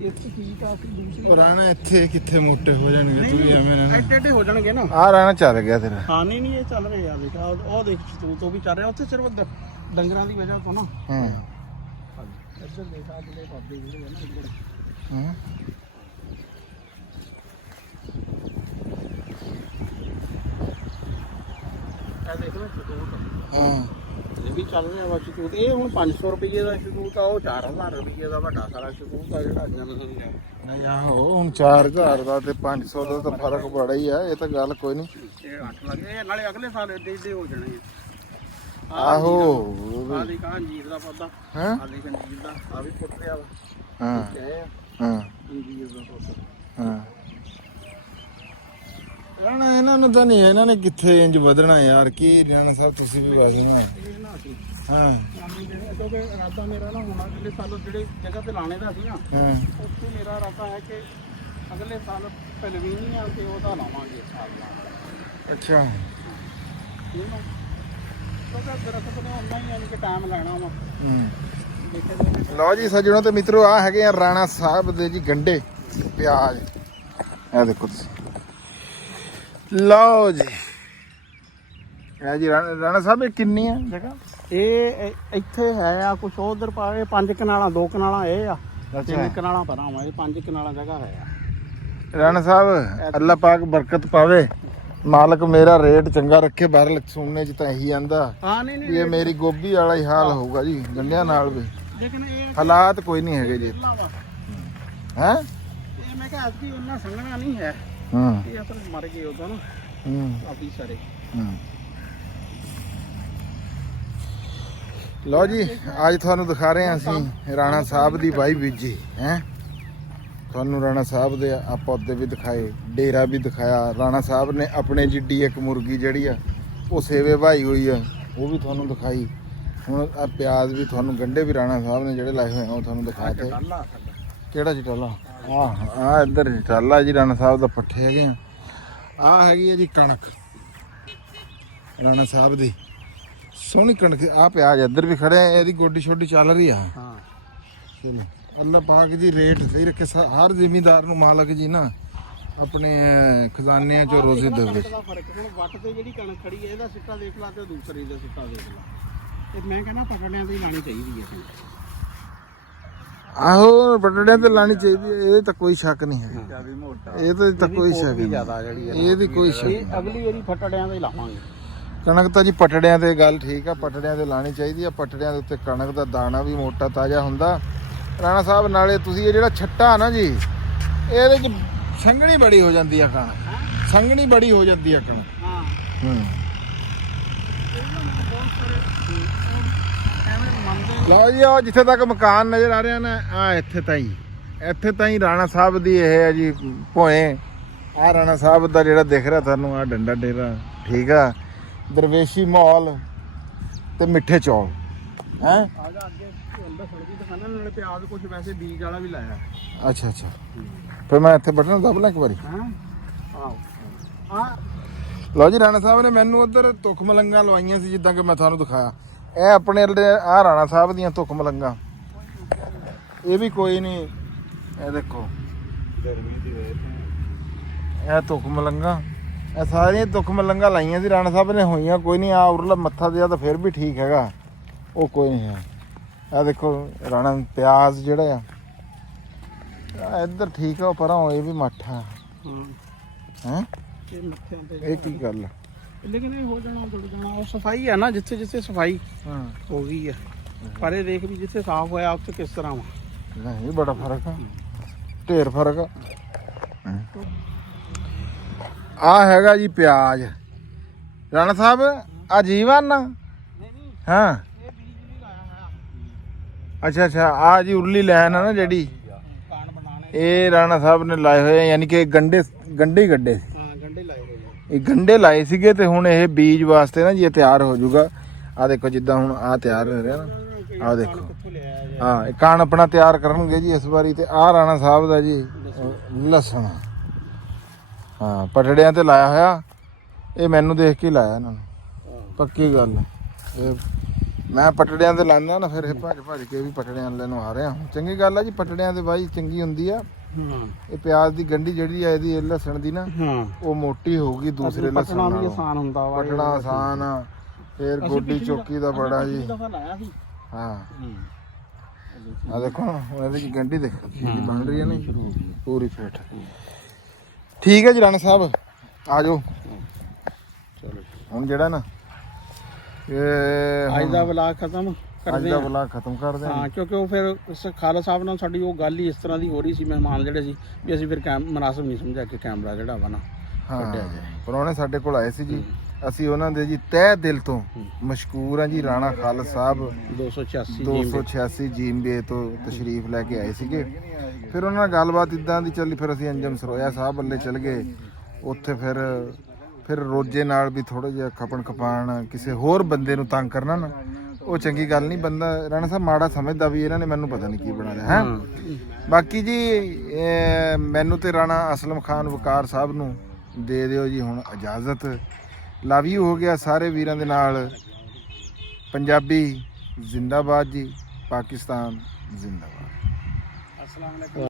ਇੱਥੇ ਠੀਕ ਆ ਦੂਸਰੀ ਉਹ ਰਾਣਾ ਇੱਥੇ ਕਿੱਥੇ ਮੋਟੇ ਹੋ ਜਾਣਗੇ ਤੂੰ ਐਵੇਂ ਐਡੇ ਹੋ ਜਾਣਗੇ ਨਾ ਆ ਰਾਣਾ ਚੱਲ ਗਿਆ ਤੇਰਾ ਹਾਂ ਨਹੀਂ ਇਹ ਚੱਲ ਰਹੇ ਆ ਦੇਖ ਉਹ ਦੇਖ ਤੂੰ ਤੋਂ ਵੀ ਚੱਲ ਰਿਹਾ ਉੱਥੇ ਸਿਰਫ ਡੰਗਰਾਂ ਦੀ ਵਜ੍ਹਾ ਤੋਂ ਨਾ ਹਾਂ ਇੱਧਰ ਦੇਖ ਆ ਜਿਹੜੇ ਬਾਬੇ ਜਿਹੜੇ ਆ ਨਾ ਇੱਧਰ ਹਾਂ ਇਹ ਦੇਖ ਲੈ ਹਾਂ ਇਹ ਵੀ ਚੱਲ ਰਿਹਾ ਵਾ ਸ਼ਕੂਤ। ਇਹ ਹੁਣ 500 ਰੁਪਏ ਦਾ ਸ਼ਕੂਤ ਆ, ਉਹ 4000 ਰੁਪਏ ਦਾ ਵੱਡਾ ਸਾਰਾ ਸ਼ਕੂਤ ਆ ਜਿਹੜਾ ਜਨ ਨਹੀਂ ਆਹੋ ਹੁਣ 4000 ਦਾ ਤੇ 500 ਦਾ ਤਾਂ ਫਰਕ ਬੜਾ ਹੀ ਆ। ਇਹ ਤਾਂ ਗੱਲ ਕੋਈ ਨਹੀਂ। ਇਹ 8 ਲੱਗੇ ਇਹ ਨਾਲੇ ਅਗਲੇ ਸਾਲ ਏਡੇ ਏਡੇ ਹੋ ਜਾਣੇ ਆ। ਆਹੋ ਆ ਦੀ ਕਾਂ ਜੀਰ ਦਾ ਪੌਦਾ ਹੈ। ਆ ਦੀ ਕੰਜੀਰ ਦਾ ਆ ਵੀ ਫੁੱਟ ਰਿਹਾ ਵਾ। ਹਾਂ ਹਾਂ ਜੀਰ ਦਾ ਪੌਦਾ ਹਾਂ। ਰਾਣਾ ਇਹਨਾਂ ਨੂੰ ਤਾਂ ਨਹੀਂ, ਇਹਨਾਂ ਨੇ ਕਿੱਥੇ ਇੰਜ ਵਧਣਾ ਯਾਰ। ਕੀ ਰਾਣਾ ਸਾਹਿਬ ਤੁਸੀਂ ਵੀ ਵਾਜ਼ੂ ਹੋ। ਇਹ ਨਾ ਸੀ ਹਾਂ ਕਿਉਂਕਿ ਇਰਾਦਾ ਮੇਰਾ ਨਾ ਹੋਣਾ ਅਗਲੇ ਸਾਲ ਜਿਹੜੇ ਜਗ੍ਹਾ ਤੇ ਲਾਣੇ ਦਾ ਸੀ ਨਾ, ਹਾਂ ਉੱਥੇ ਮੇਰਾ ਇਰਾਦਾ ਹੈ ਕਿ ਅਗਲੇ ਸਾਲ ਪਹਿਲਵੀਨੀ ਆ ਕੇ ਉਹਦਾ ਲਾਵਾਂਗੇ ਇਸ ਸਾਲ ਲਾਵਾਂਗੇ। ਅੱਛਾ ਇਹਨੂੰ ਕਿਉਂਕਿ ਦਰਖਤ ਨੇ ਉਹਨਾਂ ਹੀ ਕਿ ਟਾਈਮ ਲੈਣਾ ਵਾ। ਦੇਖਿਆ ਲਓ ਜੀ ਸੱਜਣੋ ਤੇ ਮਿੱਤਰੋ, ਆ ਹੈਗੇ ਆ ਰਾਣਾ ਸਾਹਿਬ ਦੇ ਜੀ ਗੰਡੇ ਪਿਆਜ਼। ਇਹ ਦੇਖੋ ਤੁਸੀਂ। ਲਓ ਜੀ ਇਹ ਜੀ ਰਾਣਾ ਸਾਹਿਬ ਇਹ ਕਿੰਨੀ ਆ ਜਗ੍ਹਾ? ਇਹ ਇੱਥੇ ਹੈ ਆ ਕੁਛ ਉਧਰ ਪਾਵੇ 5 ਕਨਾਲਾਂ 2 ਕਨਾਲਾਂ ਇਹ ਆ, 3 ਕਨਾਲਾਂ ਪਰਾਂ ਵਾ। ਇਹ 5 ਕਨਾਲਾਂ ਜਗ੍ਹਾ ਹੈ ਆ। ਰਾਣਾ ਸਾਹਿਬ ਅੱਲਾ ਪਾਕ ਬਰਕਤ ਪਾਵੇ, ਮਾਲਕ ਮੇਰਾ ਰੇਟ ਚੰਗਾ ਰੱਖੇ। ਬਾਹਰ ਸੁਣਨੇ ਚ ਤਾਂ ਇਹੀ ਆਂਦਾ ਹਾਂ ਨਹੀਂ ਵੀ ਇਹ ਮੇਰੀ ਗੋਭੀ ਵਾਲਾ ਹੀ ਹਾਲ ਹੋਊਗਾ ਜੀ ਗੰਡਿਆਂ ਨਾਲ ਵੀ। ਲੇਕਿਨ ਇਹ ਹਾਲਾਤ ਕੋਈ ਨਹੀਂ ਹੈਗੇ ਜੀ ਹੈ। ਇਹ ਮੈਂ ਕਿਹਾ ਅੱਜ ਉਹਨਾਂ ਸੰਗਣਾ ਨਹੀਂ ਹੈ। ਹੂੰ ਇਹ ਅਸਲ ਮਰ ਗਏ ਉਦੋਂ ਨਾ ਹੂੰ ਕਾਫੀ ਸਾਰੇ। ਹੂੰ। ਲਓ ਜੀ ਅੱਜ ਤੁਹਾਨੂੰ ਦਿਖਾ ਰਹੇ ਹਾਂ ਅਸੀਂ ਰਾਣਾ ਸਾਹਿਬ ਦੀ ਬਾਈ ਬੀਜੀ ਹੈ। ਤੁਹਾਨੂੰ ਰਾਣਾ ਸਾਹਿਬ ਦੇ ਆ ਪੌਦੇ ਵੀ ਦਿਖਾਏ, ਡੇਰਾ ਵੀ ਦਿਖਾਇਆ। ਰਾਣਾ ਸਾਹਿਬ ਨੇ ਆਪਣੇ ਜਿੱਡੀ ਇੱਕ ਮੁਰਗੀ ਜਿਹੜੀ ਆ ਉਹ ਸੇਵੇ ਭਾਈ ਹੋਈ ਆ, ਉਹ ਵੀ ਤੁਹਾਨੂੰ ਦਿਖਾਈ। ਹੁਣ ਆ ਪਿਆਜ਼ ਵੀ ਤੁਹਾਨੂੰ, ਗੰਡੇ ਵੀ ਰਾਣਾ ਸਾਹਿਬ ਨੇ ਜਿਹੜੇ ਲਾਏ ਹੋਏ ਆ ਉਹ ਤੁਹਾਨੂੰ ਦਿਖਾਤੇ। ਕਿਹੜਾ ਚਟਾਲਾ? ਆ ਇੱਧਰ ਚਟਾਲਾ ਜੀ ਰਾਣਾ ਸਾਹਿਬ ਦਾ ਪੱਠੇ ਹੈਗੇ ਆ। ਆ ਹੈਗੀ ਆ ਜੀ ਕਣਕ ਰਾਣਾ ਸਾਹਿਬ ਦੀ, ਸੋਹਣੀ ਕਣਕ। ਆ ਪਿਆਜ਼ ਇੱਧਰ ਵੀ ਖੜੇ ਆ, ਇਹਦੀ ਗੋਡੀ ਛੋਡੀ ਚੱਲ ਰਹੀ ਆ। ਹਾਂ ਚਲੋ ਅੱਲਾ ਪਾਕ ਜੀ ਰੇਟ ਸਹੀ ਰੱਖੇ। ਹਰ ਜ਼ਿਮੀਂਦਾਰ ਨੂੰ ਮਾਲਕ ਜੀ ਨਾ ਆਪਣੇ ਖਜ਼ਾਨਿਆਂ ਚੋਂ ਰੋਜ਼ੇ ਦੇਵੇ। ਦਾ ਫਰਕ ਹੁਣ ਵੱਟ ਤੇ ਜਿਹੜੀ ਕਣਕ ਖੜੀ ਹੈ ਇਹਦਾ ਸਿੱਟਾ ਦੇਖ ਲਾ ਤੇ ਦੂਸਰੀ ਦਾ ਸਿੱਟਾ ਦੇਖ ਲਾ। ਤੇ ਮੈਂ ਕਹਿੰਦਾ ਪਕੜਿਆਂ ਤੇ ਲਾਣੀ ਚਾਹੀਦੀ ਹੈ। ਆਹੋ ਪਟੜਿਆਂ ਤੇ ਲਾਣੀ ਚਾਹੀਦੀ ਹੈ, ਇਹ ਤਾਂ ਕੋਈ ਸ਼ੱਕ ਨਹੀਂ ਹੈ। ਇਹ ਤਾਂ ਕੋਈ ਸ਼ੱਕ ਨਹੀਂ, ਜ਼ਿਆਦਾ ਜਿਹੜੀ ਇਹਦੀ ਕੋਈ ਸ਼ੱਕ ਨਹੀਂ। ਅਗਲੀ ਵਾਰੀ ਫਟੜਿਆਂ ਤੇ ਲਾਵਾਂਗੇ ਕਣਕ ਤਾਂ ਜੀ ਪਟੜਿਆਂ ਤੇ ਗੱਲ ਠੀਕ ਆ, ਪਟੜਿਆਂ ਤੇ ਲਾਣੀ ਚਾਹੀਦੀ ਆ। ਪਟੜਿਆਂ ਦੇ ਉੱਤੇ ਕਣਕ ਦਾ ਦਾਣਾ ਵੀ ਮੋਟਾ ਤਾਜ਼ਾ ਹੁੰਦਾ ਰਾਣਾ ਸਾਹਿਬ। ਨਾਲੇ ਤੁਸੀਂ ਇਹ ਜਿਹੜਾ ਛੱਟਾ ਨਾ ਜੀ, ਇਹਦੇ ਚ ਸੰਘਣੀ ਬੜੀ ਹੋ ਜਾਂਦੀ ਆ ਕਣਕ, ਸੰਘਣੀ ਬੜੀ ਹੋ ਜਾਂਦੀ ਆ ਕਣਕ। ਹਾਂ ਹੂੰ ਲਓ ਜੀ ਉਹ ਜਿੱਥੇ ਤੱਕ ਮਕਾਨ ਨਜ਼ਰ ਆ ਰਿਹਾ ਨਾ, ਆ ਇੱਥੇ ਤਾਈਂ ਰਾਣਾ ਸਾਹਿਬ ਦੀ ਇਹ ਹੈ ਜੀ ਭੋਏ। ਆ ਰਾਣਾ ਸਾਹਿਬ ਦਾ ਜਿਹੜਾ ਦਿਖ ਰਿਹਾ ਤੁਹਾਨੂੰ ਆ ਡੰਡਾ ਡੇਰਾ, ਠੀਕ ਆ। ਦਰਵੇਸ਼ੀ ਮਾਹੌਲ ਤੇ ਮਿੱਠੇ ਚੌਲ ਹੈ। ਆਜਾ ਅੱਗੇ ਅੰਦਰ ਸੜਕੀ ਦੁਕਾਨਾਂ ਨਾਲੇ ਪਿਆਜ਼ ਕੁਝ ਵੈਸੇ ਬੀਜ ਵਾਲਾ ਵੀ ਲਾਇਆ। ਅੱਛਾ ਅੱਛਾ ਫਿਰ ਮੈਂ ਇੱਥੇ ਬਟਨ ਦਬ ਲਾਂ ਇੱਕ ਵਾਰੀ। ਹਾਂ ਆਓ ਆ ਲਓ ਜੀ ਰਾਣਾ ਸਾਹਿਬ ਨੇ ਮੈਨੂੰ ਉੱਧਰ ਤੁੱਖ ਮਲੰਗਾਂ ਲਵਾਈਆਂ ਸੀ ਜਿੱਦਾਂ ਕਿ ਮੈਂ ਤੁਹਾਨੂੰ ਦਿਖਾਇਆ। ਇਹ ਆਪਣੇ ਆ ਰਾਣਾ ਸਾਹਿਬ ਦੀਆਂ ਤੁੱਖ ਮਲੰਗਾਂ। ਇਹ ਵੀ ਕੋਈ ਨਹੀਂ, ਇਹ ਦੇਖੋ ਇਹ ਤੁੱਖ ਮਲੰਗਾਂ, ਇਹ ਸਾਰੀਆਂ ਤੁੱਖ ਮਲੰਗਾਂ ਲਾਈਆਂ ਸੀ ਰਾਣਾ ਸਾਹਿਬ ਨੇ, ਹੋਈਆਂ ਕੋਈ ਨਹੀਂ। ਆ ਉਰਲਾ ਮੱਥਾ ਦਿਆ ਤਾਂ ਫਿਰ ਵੀ ਠੀਕ ਹੈਗਾ, ਉਹ ਕੋਈ ਨਹੀਂ ਹੈ। ਆ ਦੇਖੋ ਰਾਣਾ ਪਿਆਜ਼ ਜਿਹੜਾ ਆ ਇੱਧਰ ਠੀਕ ਆ, ਉਹ ਪਰਾਂ ਇਹ ਵੀ ਮੱਠਾ ਹੈ। ਇਹ ਮੱਥਿਆਂ ਤੇ ਇਹ ਕੀ ਗੱਲ ਆ? ਲੇਕਿਨ ਇਹ ਹੋ ਜਾਣਾ ਜੁੜ ਜਾਣਾ। ਉਹ ਸਫਾਈ ਹੈ ਨਾ, ਜਿੱਥੇ ਜਿੱਥੇ ਸਫਾਈ ਹਾਂ ਹੋ ਗਈ ਹੈ। ਪਰ ਇਹ ਦੇਖ ਵੀ ਜਿੱਥੇ ਸਾਫ਼ ਹੋਇਆ ਉੱਥੇ ਕਿਸ ਤਰ੍ਹਾਂ ਵਾ। ਨਹੀਂ ਬੜਾ ਫਰਕ ਆ, ਢੇਰ ਫਰਕ ਆ। ਆ ਹੈਗਾ ਜੀ ਪਿਆਜ਼ ਰਾਣਾ ਸਾਹਿਬ, ਆ ਜੀਵਨ ਨਾ ਨਹੀਂ ਹਾਂ। ਇਹ ਬੀਜ ਵੀ ਲਾਇਆ ਹੋਇਆ। ਅੱਛਾ ਅੱਛਾ ਆ ਜੀ ਉਰਲੀ ਲਾਈਨ ਆ ਨਾ ਜਿਹੜੀ, ਕਾਣ ਬਣਾਣੇ ਇਹ ਰਾਣਾ ਸਾਹਿਬ ਨੇ ਲਾਏ ਹੋਏ ਆ, ਯਾਨੀ ਕਿ ਗੰਡੇ ਹੀ ਗੱਡੇ ਹਾਂ ਗੰਢੇ ਲਾਏ ਹੋਏ ਆ। ਇਹ ਗੰਡੇ ਲਾਏ ਸੀਗੇ ਤੇ ਹੁਣ ਇਹ ਬੀਜ ਵਾਸਤੇ ਨਾ ਜੀ ਇਹ ਤਿਆਰ ਹੋ ਜਾਊਗਾ। ਆ ਦੇਖੋ ਜਿੱਦਾਂ ਹੁਣ ਆ ਤਿਆਰ ਹੋ ਰਿਹਾ ਨਾ, ਆ ਦੇਖੋ ਕਿੱਥੋਂ ਲਿਆਇਆ ਜੀ? ਹਾਂ ਇਹ ਕਾਣ ਆਪਣਾ ਤਿਆਰ ਕਰਨਗੇ ਜੀ ਇਸ ਵਾਰੀ। ਤੇ ਆ ਰਾਣਾ ਸਾਹਿਬ ਦਾ ਜੀ ਲਸਣ, ਹਾਂ ਪਟੜਿਆਂ ਤੇ ਲਾਇਆ ਹੋਇਆ। ਇਹ ਮੈਨੂੰ ਦੇਖ ਕੇ ਲਾਇਆ ਇਹਨਾਂ ਨੂੰ, ਪੱਕੀ ਗੱਲ। ਇਹ ਮੈਂ ਪਟੜਿਆਂ ਤੇ ਲਾਉਂਦਾ ਨਾ, ਫਿਰ ਇਹ ਭੱਜ ਕੇ ਵੀ ਪਟੜਿਆਂ ਵਾਲੇ ਨੂੰ ਆ ਰਿਹਾ। ਚੰਗੀ ਗੱਲ ਆ ਜੀ, ਪਟੜਿਆਂ ਤੇ ਬਾਈ ਚੰਗੀ ਹੁੰਦੀ ਆ। ਹਾਂ ਇਹ ਪਿਆਜ਼ ਦੀ ਗੰਢੀ ਜਿਹੜੀ ਆ ਇਹਦੀ, ਇਹ ਲਸਣ ਦੀ ਨਾ, ਹਾਂ ਉਹ ਮੋਟੀ ਹੋਊਗੀ ਦੂਸਰੇ ਲਸਣ ਵੀ ਨਾਲੋਂ। ਆਸਾਨ ਹੁੰਦਾ ਵਾ। ਪਟਣਾ ਆਸਾਨ ਆ, ਫਿਰ ਗੋਡੀ ਚੌਕੀ ਦਾ ਬੜਾ ਜੀ। ਦਫਾ ਲਾਇਆ ਸੀ। ਹਾਂ ਆ ਦੇਖੋ ਹੁਣ ਇਹਦੀ ਗੰਢੀ ਦੇਖ ਕਿੰਨੀ ਬਣ ਰਹੀ ਹੈ ਨਾ ਪੂਰੀ ਫਿੱਟ। ਠੀਕ ਹੈ ਜੀ ਰਾਣਾ ਸਾਹਿਬ ਆ ਜਾਓ। ਚਲੋ ਹੁਣ ਜਿਹੜਾ ਨਾ ਅੱਜ ਦਾ ਵਲਾਗ ਖਤਮ ਅੱਜ ਕਰਦੇ ਦਾ ਹਾਂ। ਵਲਾਗ ਖਤਮ ਕਰਦੇ ਹਾਂ ਹਾਂ, ਕਿਉਂਕਿ ਉਹ ਫਿਰ ਖਾਲਸਾ ਸਾਹਿਬ ਨਾਲ ਸਾਡੀ ਉਹ ਗੱਲ ਹੀ ਇਸ ਤਰ੍ਹਾਂ ਦੀ ਹੋ ਰਹੀ ਸੀ, ਮਹਿਮਾਨ ਜਿਹੜੇ ਸੀ, ਵੀ ਅਸੀਂ ਫਿਰ ਮਨਾਸਬ ਨਹੀਂ ਸਮਝਿਆ ਕਿ ਕੈਮਰਾ ਜਿਹੜਾ ਵਾ ਨਾ ਕੱਢਿਆ ਜਾਏ। ਪ੍ਰਾਹੁਣੇ ਸਾਡੇ ਕੋਲ ਆਏ ਸੀ ਜੀ, ਅਸੀਂ ਉਹਨਾਂ ਦੇ ਜੀ ਤਹਿ ਦਿਲ ਤੋਂ ਮਸ਼ਕੂਰ ਹਾਂ ਜੀ। ਰਾਣਾ ਖਾਲਸ ਸਾਹਿਬ 286 ਜੀਮਬੇ ਤੋਂ ਤਸ਼ਰੀਫ ਲੈ ਕੇ ਆਏ ਸੀਗੇ। ਫਿਰ ਉਹਨਾਂ ਨਾਲ ਗੱਲਬਾਤ ਇਦਾਂ ਦੀ ਚੱਲੀ, ਫਿਰ ਅਸੀਂ ਅੰਜਮ ਸਰੋਇਆ ਸਾਹਿਬ ਵੱਲੇ ਚਲ ਗਏ। ਉੱਥੇ ਫਿਰ ਰੋਜੇ ਨਾਲ ਵੀ ਥੋੜਾ ਜਿਹਾ ਖਪਣ ਖਪਾਣ, ਕਿਸੇ ਹੋਰ ਬੰਦੇ ਨੂੰ ਤੰਗ ਕਰਨਾ ਨਾ ਉਹ ਚੰਗੀ ਗੱਲ ਨਹੀਂ। ਬੰਦਾ ਰਾਣਾ ਸਾਹਿਬ ਮਾੜਾ ਸਮਝਦਾ ਵੀ ਇਹਨਾਂ ਨੇ ਮੈਨੂੰ ਪਤਾ ਨਹੀਂ ਕੀ ਬਣਾ ਲਿਆ ਹੈ। ਬਾਕੀ ਜੀ ਮੈਨੂੰ ਤੇ ਰਾਣਾ ਅਸਲਮ ਖਾਨ ਵਕਾਰ ਸਾਹਿਬ ਨੂੰ ਦੇ ਦਿਓ ਜੀ ਹੁਣ ਇਜਾਜ਼ਤ। ਲਵ ਯੂ ਹੋ ਗਿਆ ਸਾਰੇ ਵੀਰਾਂ ਦੇ ਨਾਲ। ਪੰਜਾਬੀ ਜ਼ਿੰਦਾਬਾਦ ਜੀ, ਪਾਕਿਸਤਾਨ ਜ਼ਿੰਦਾਬਾਦ।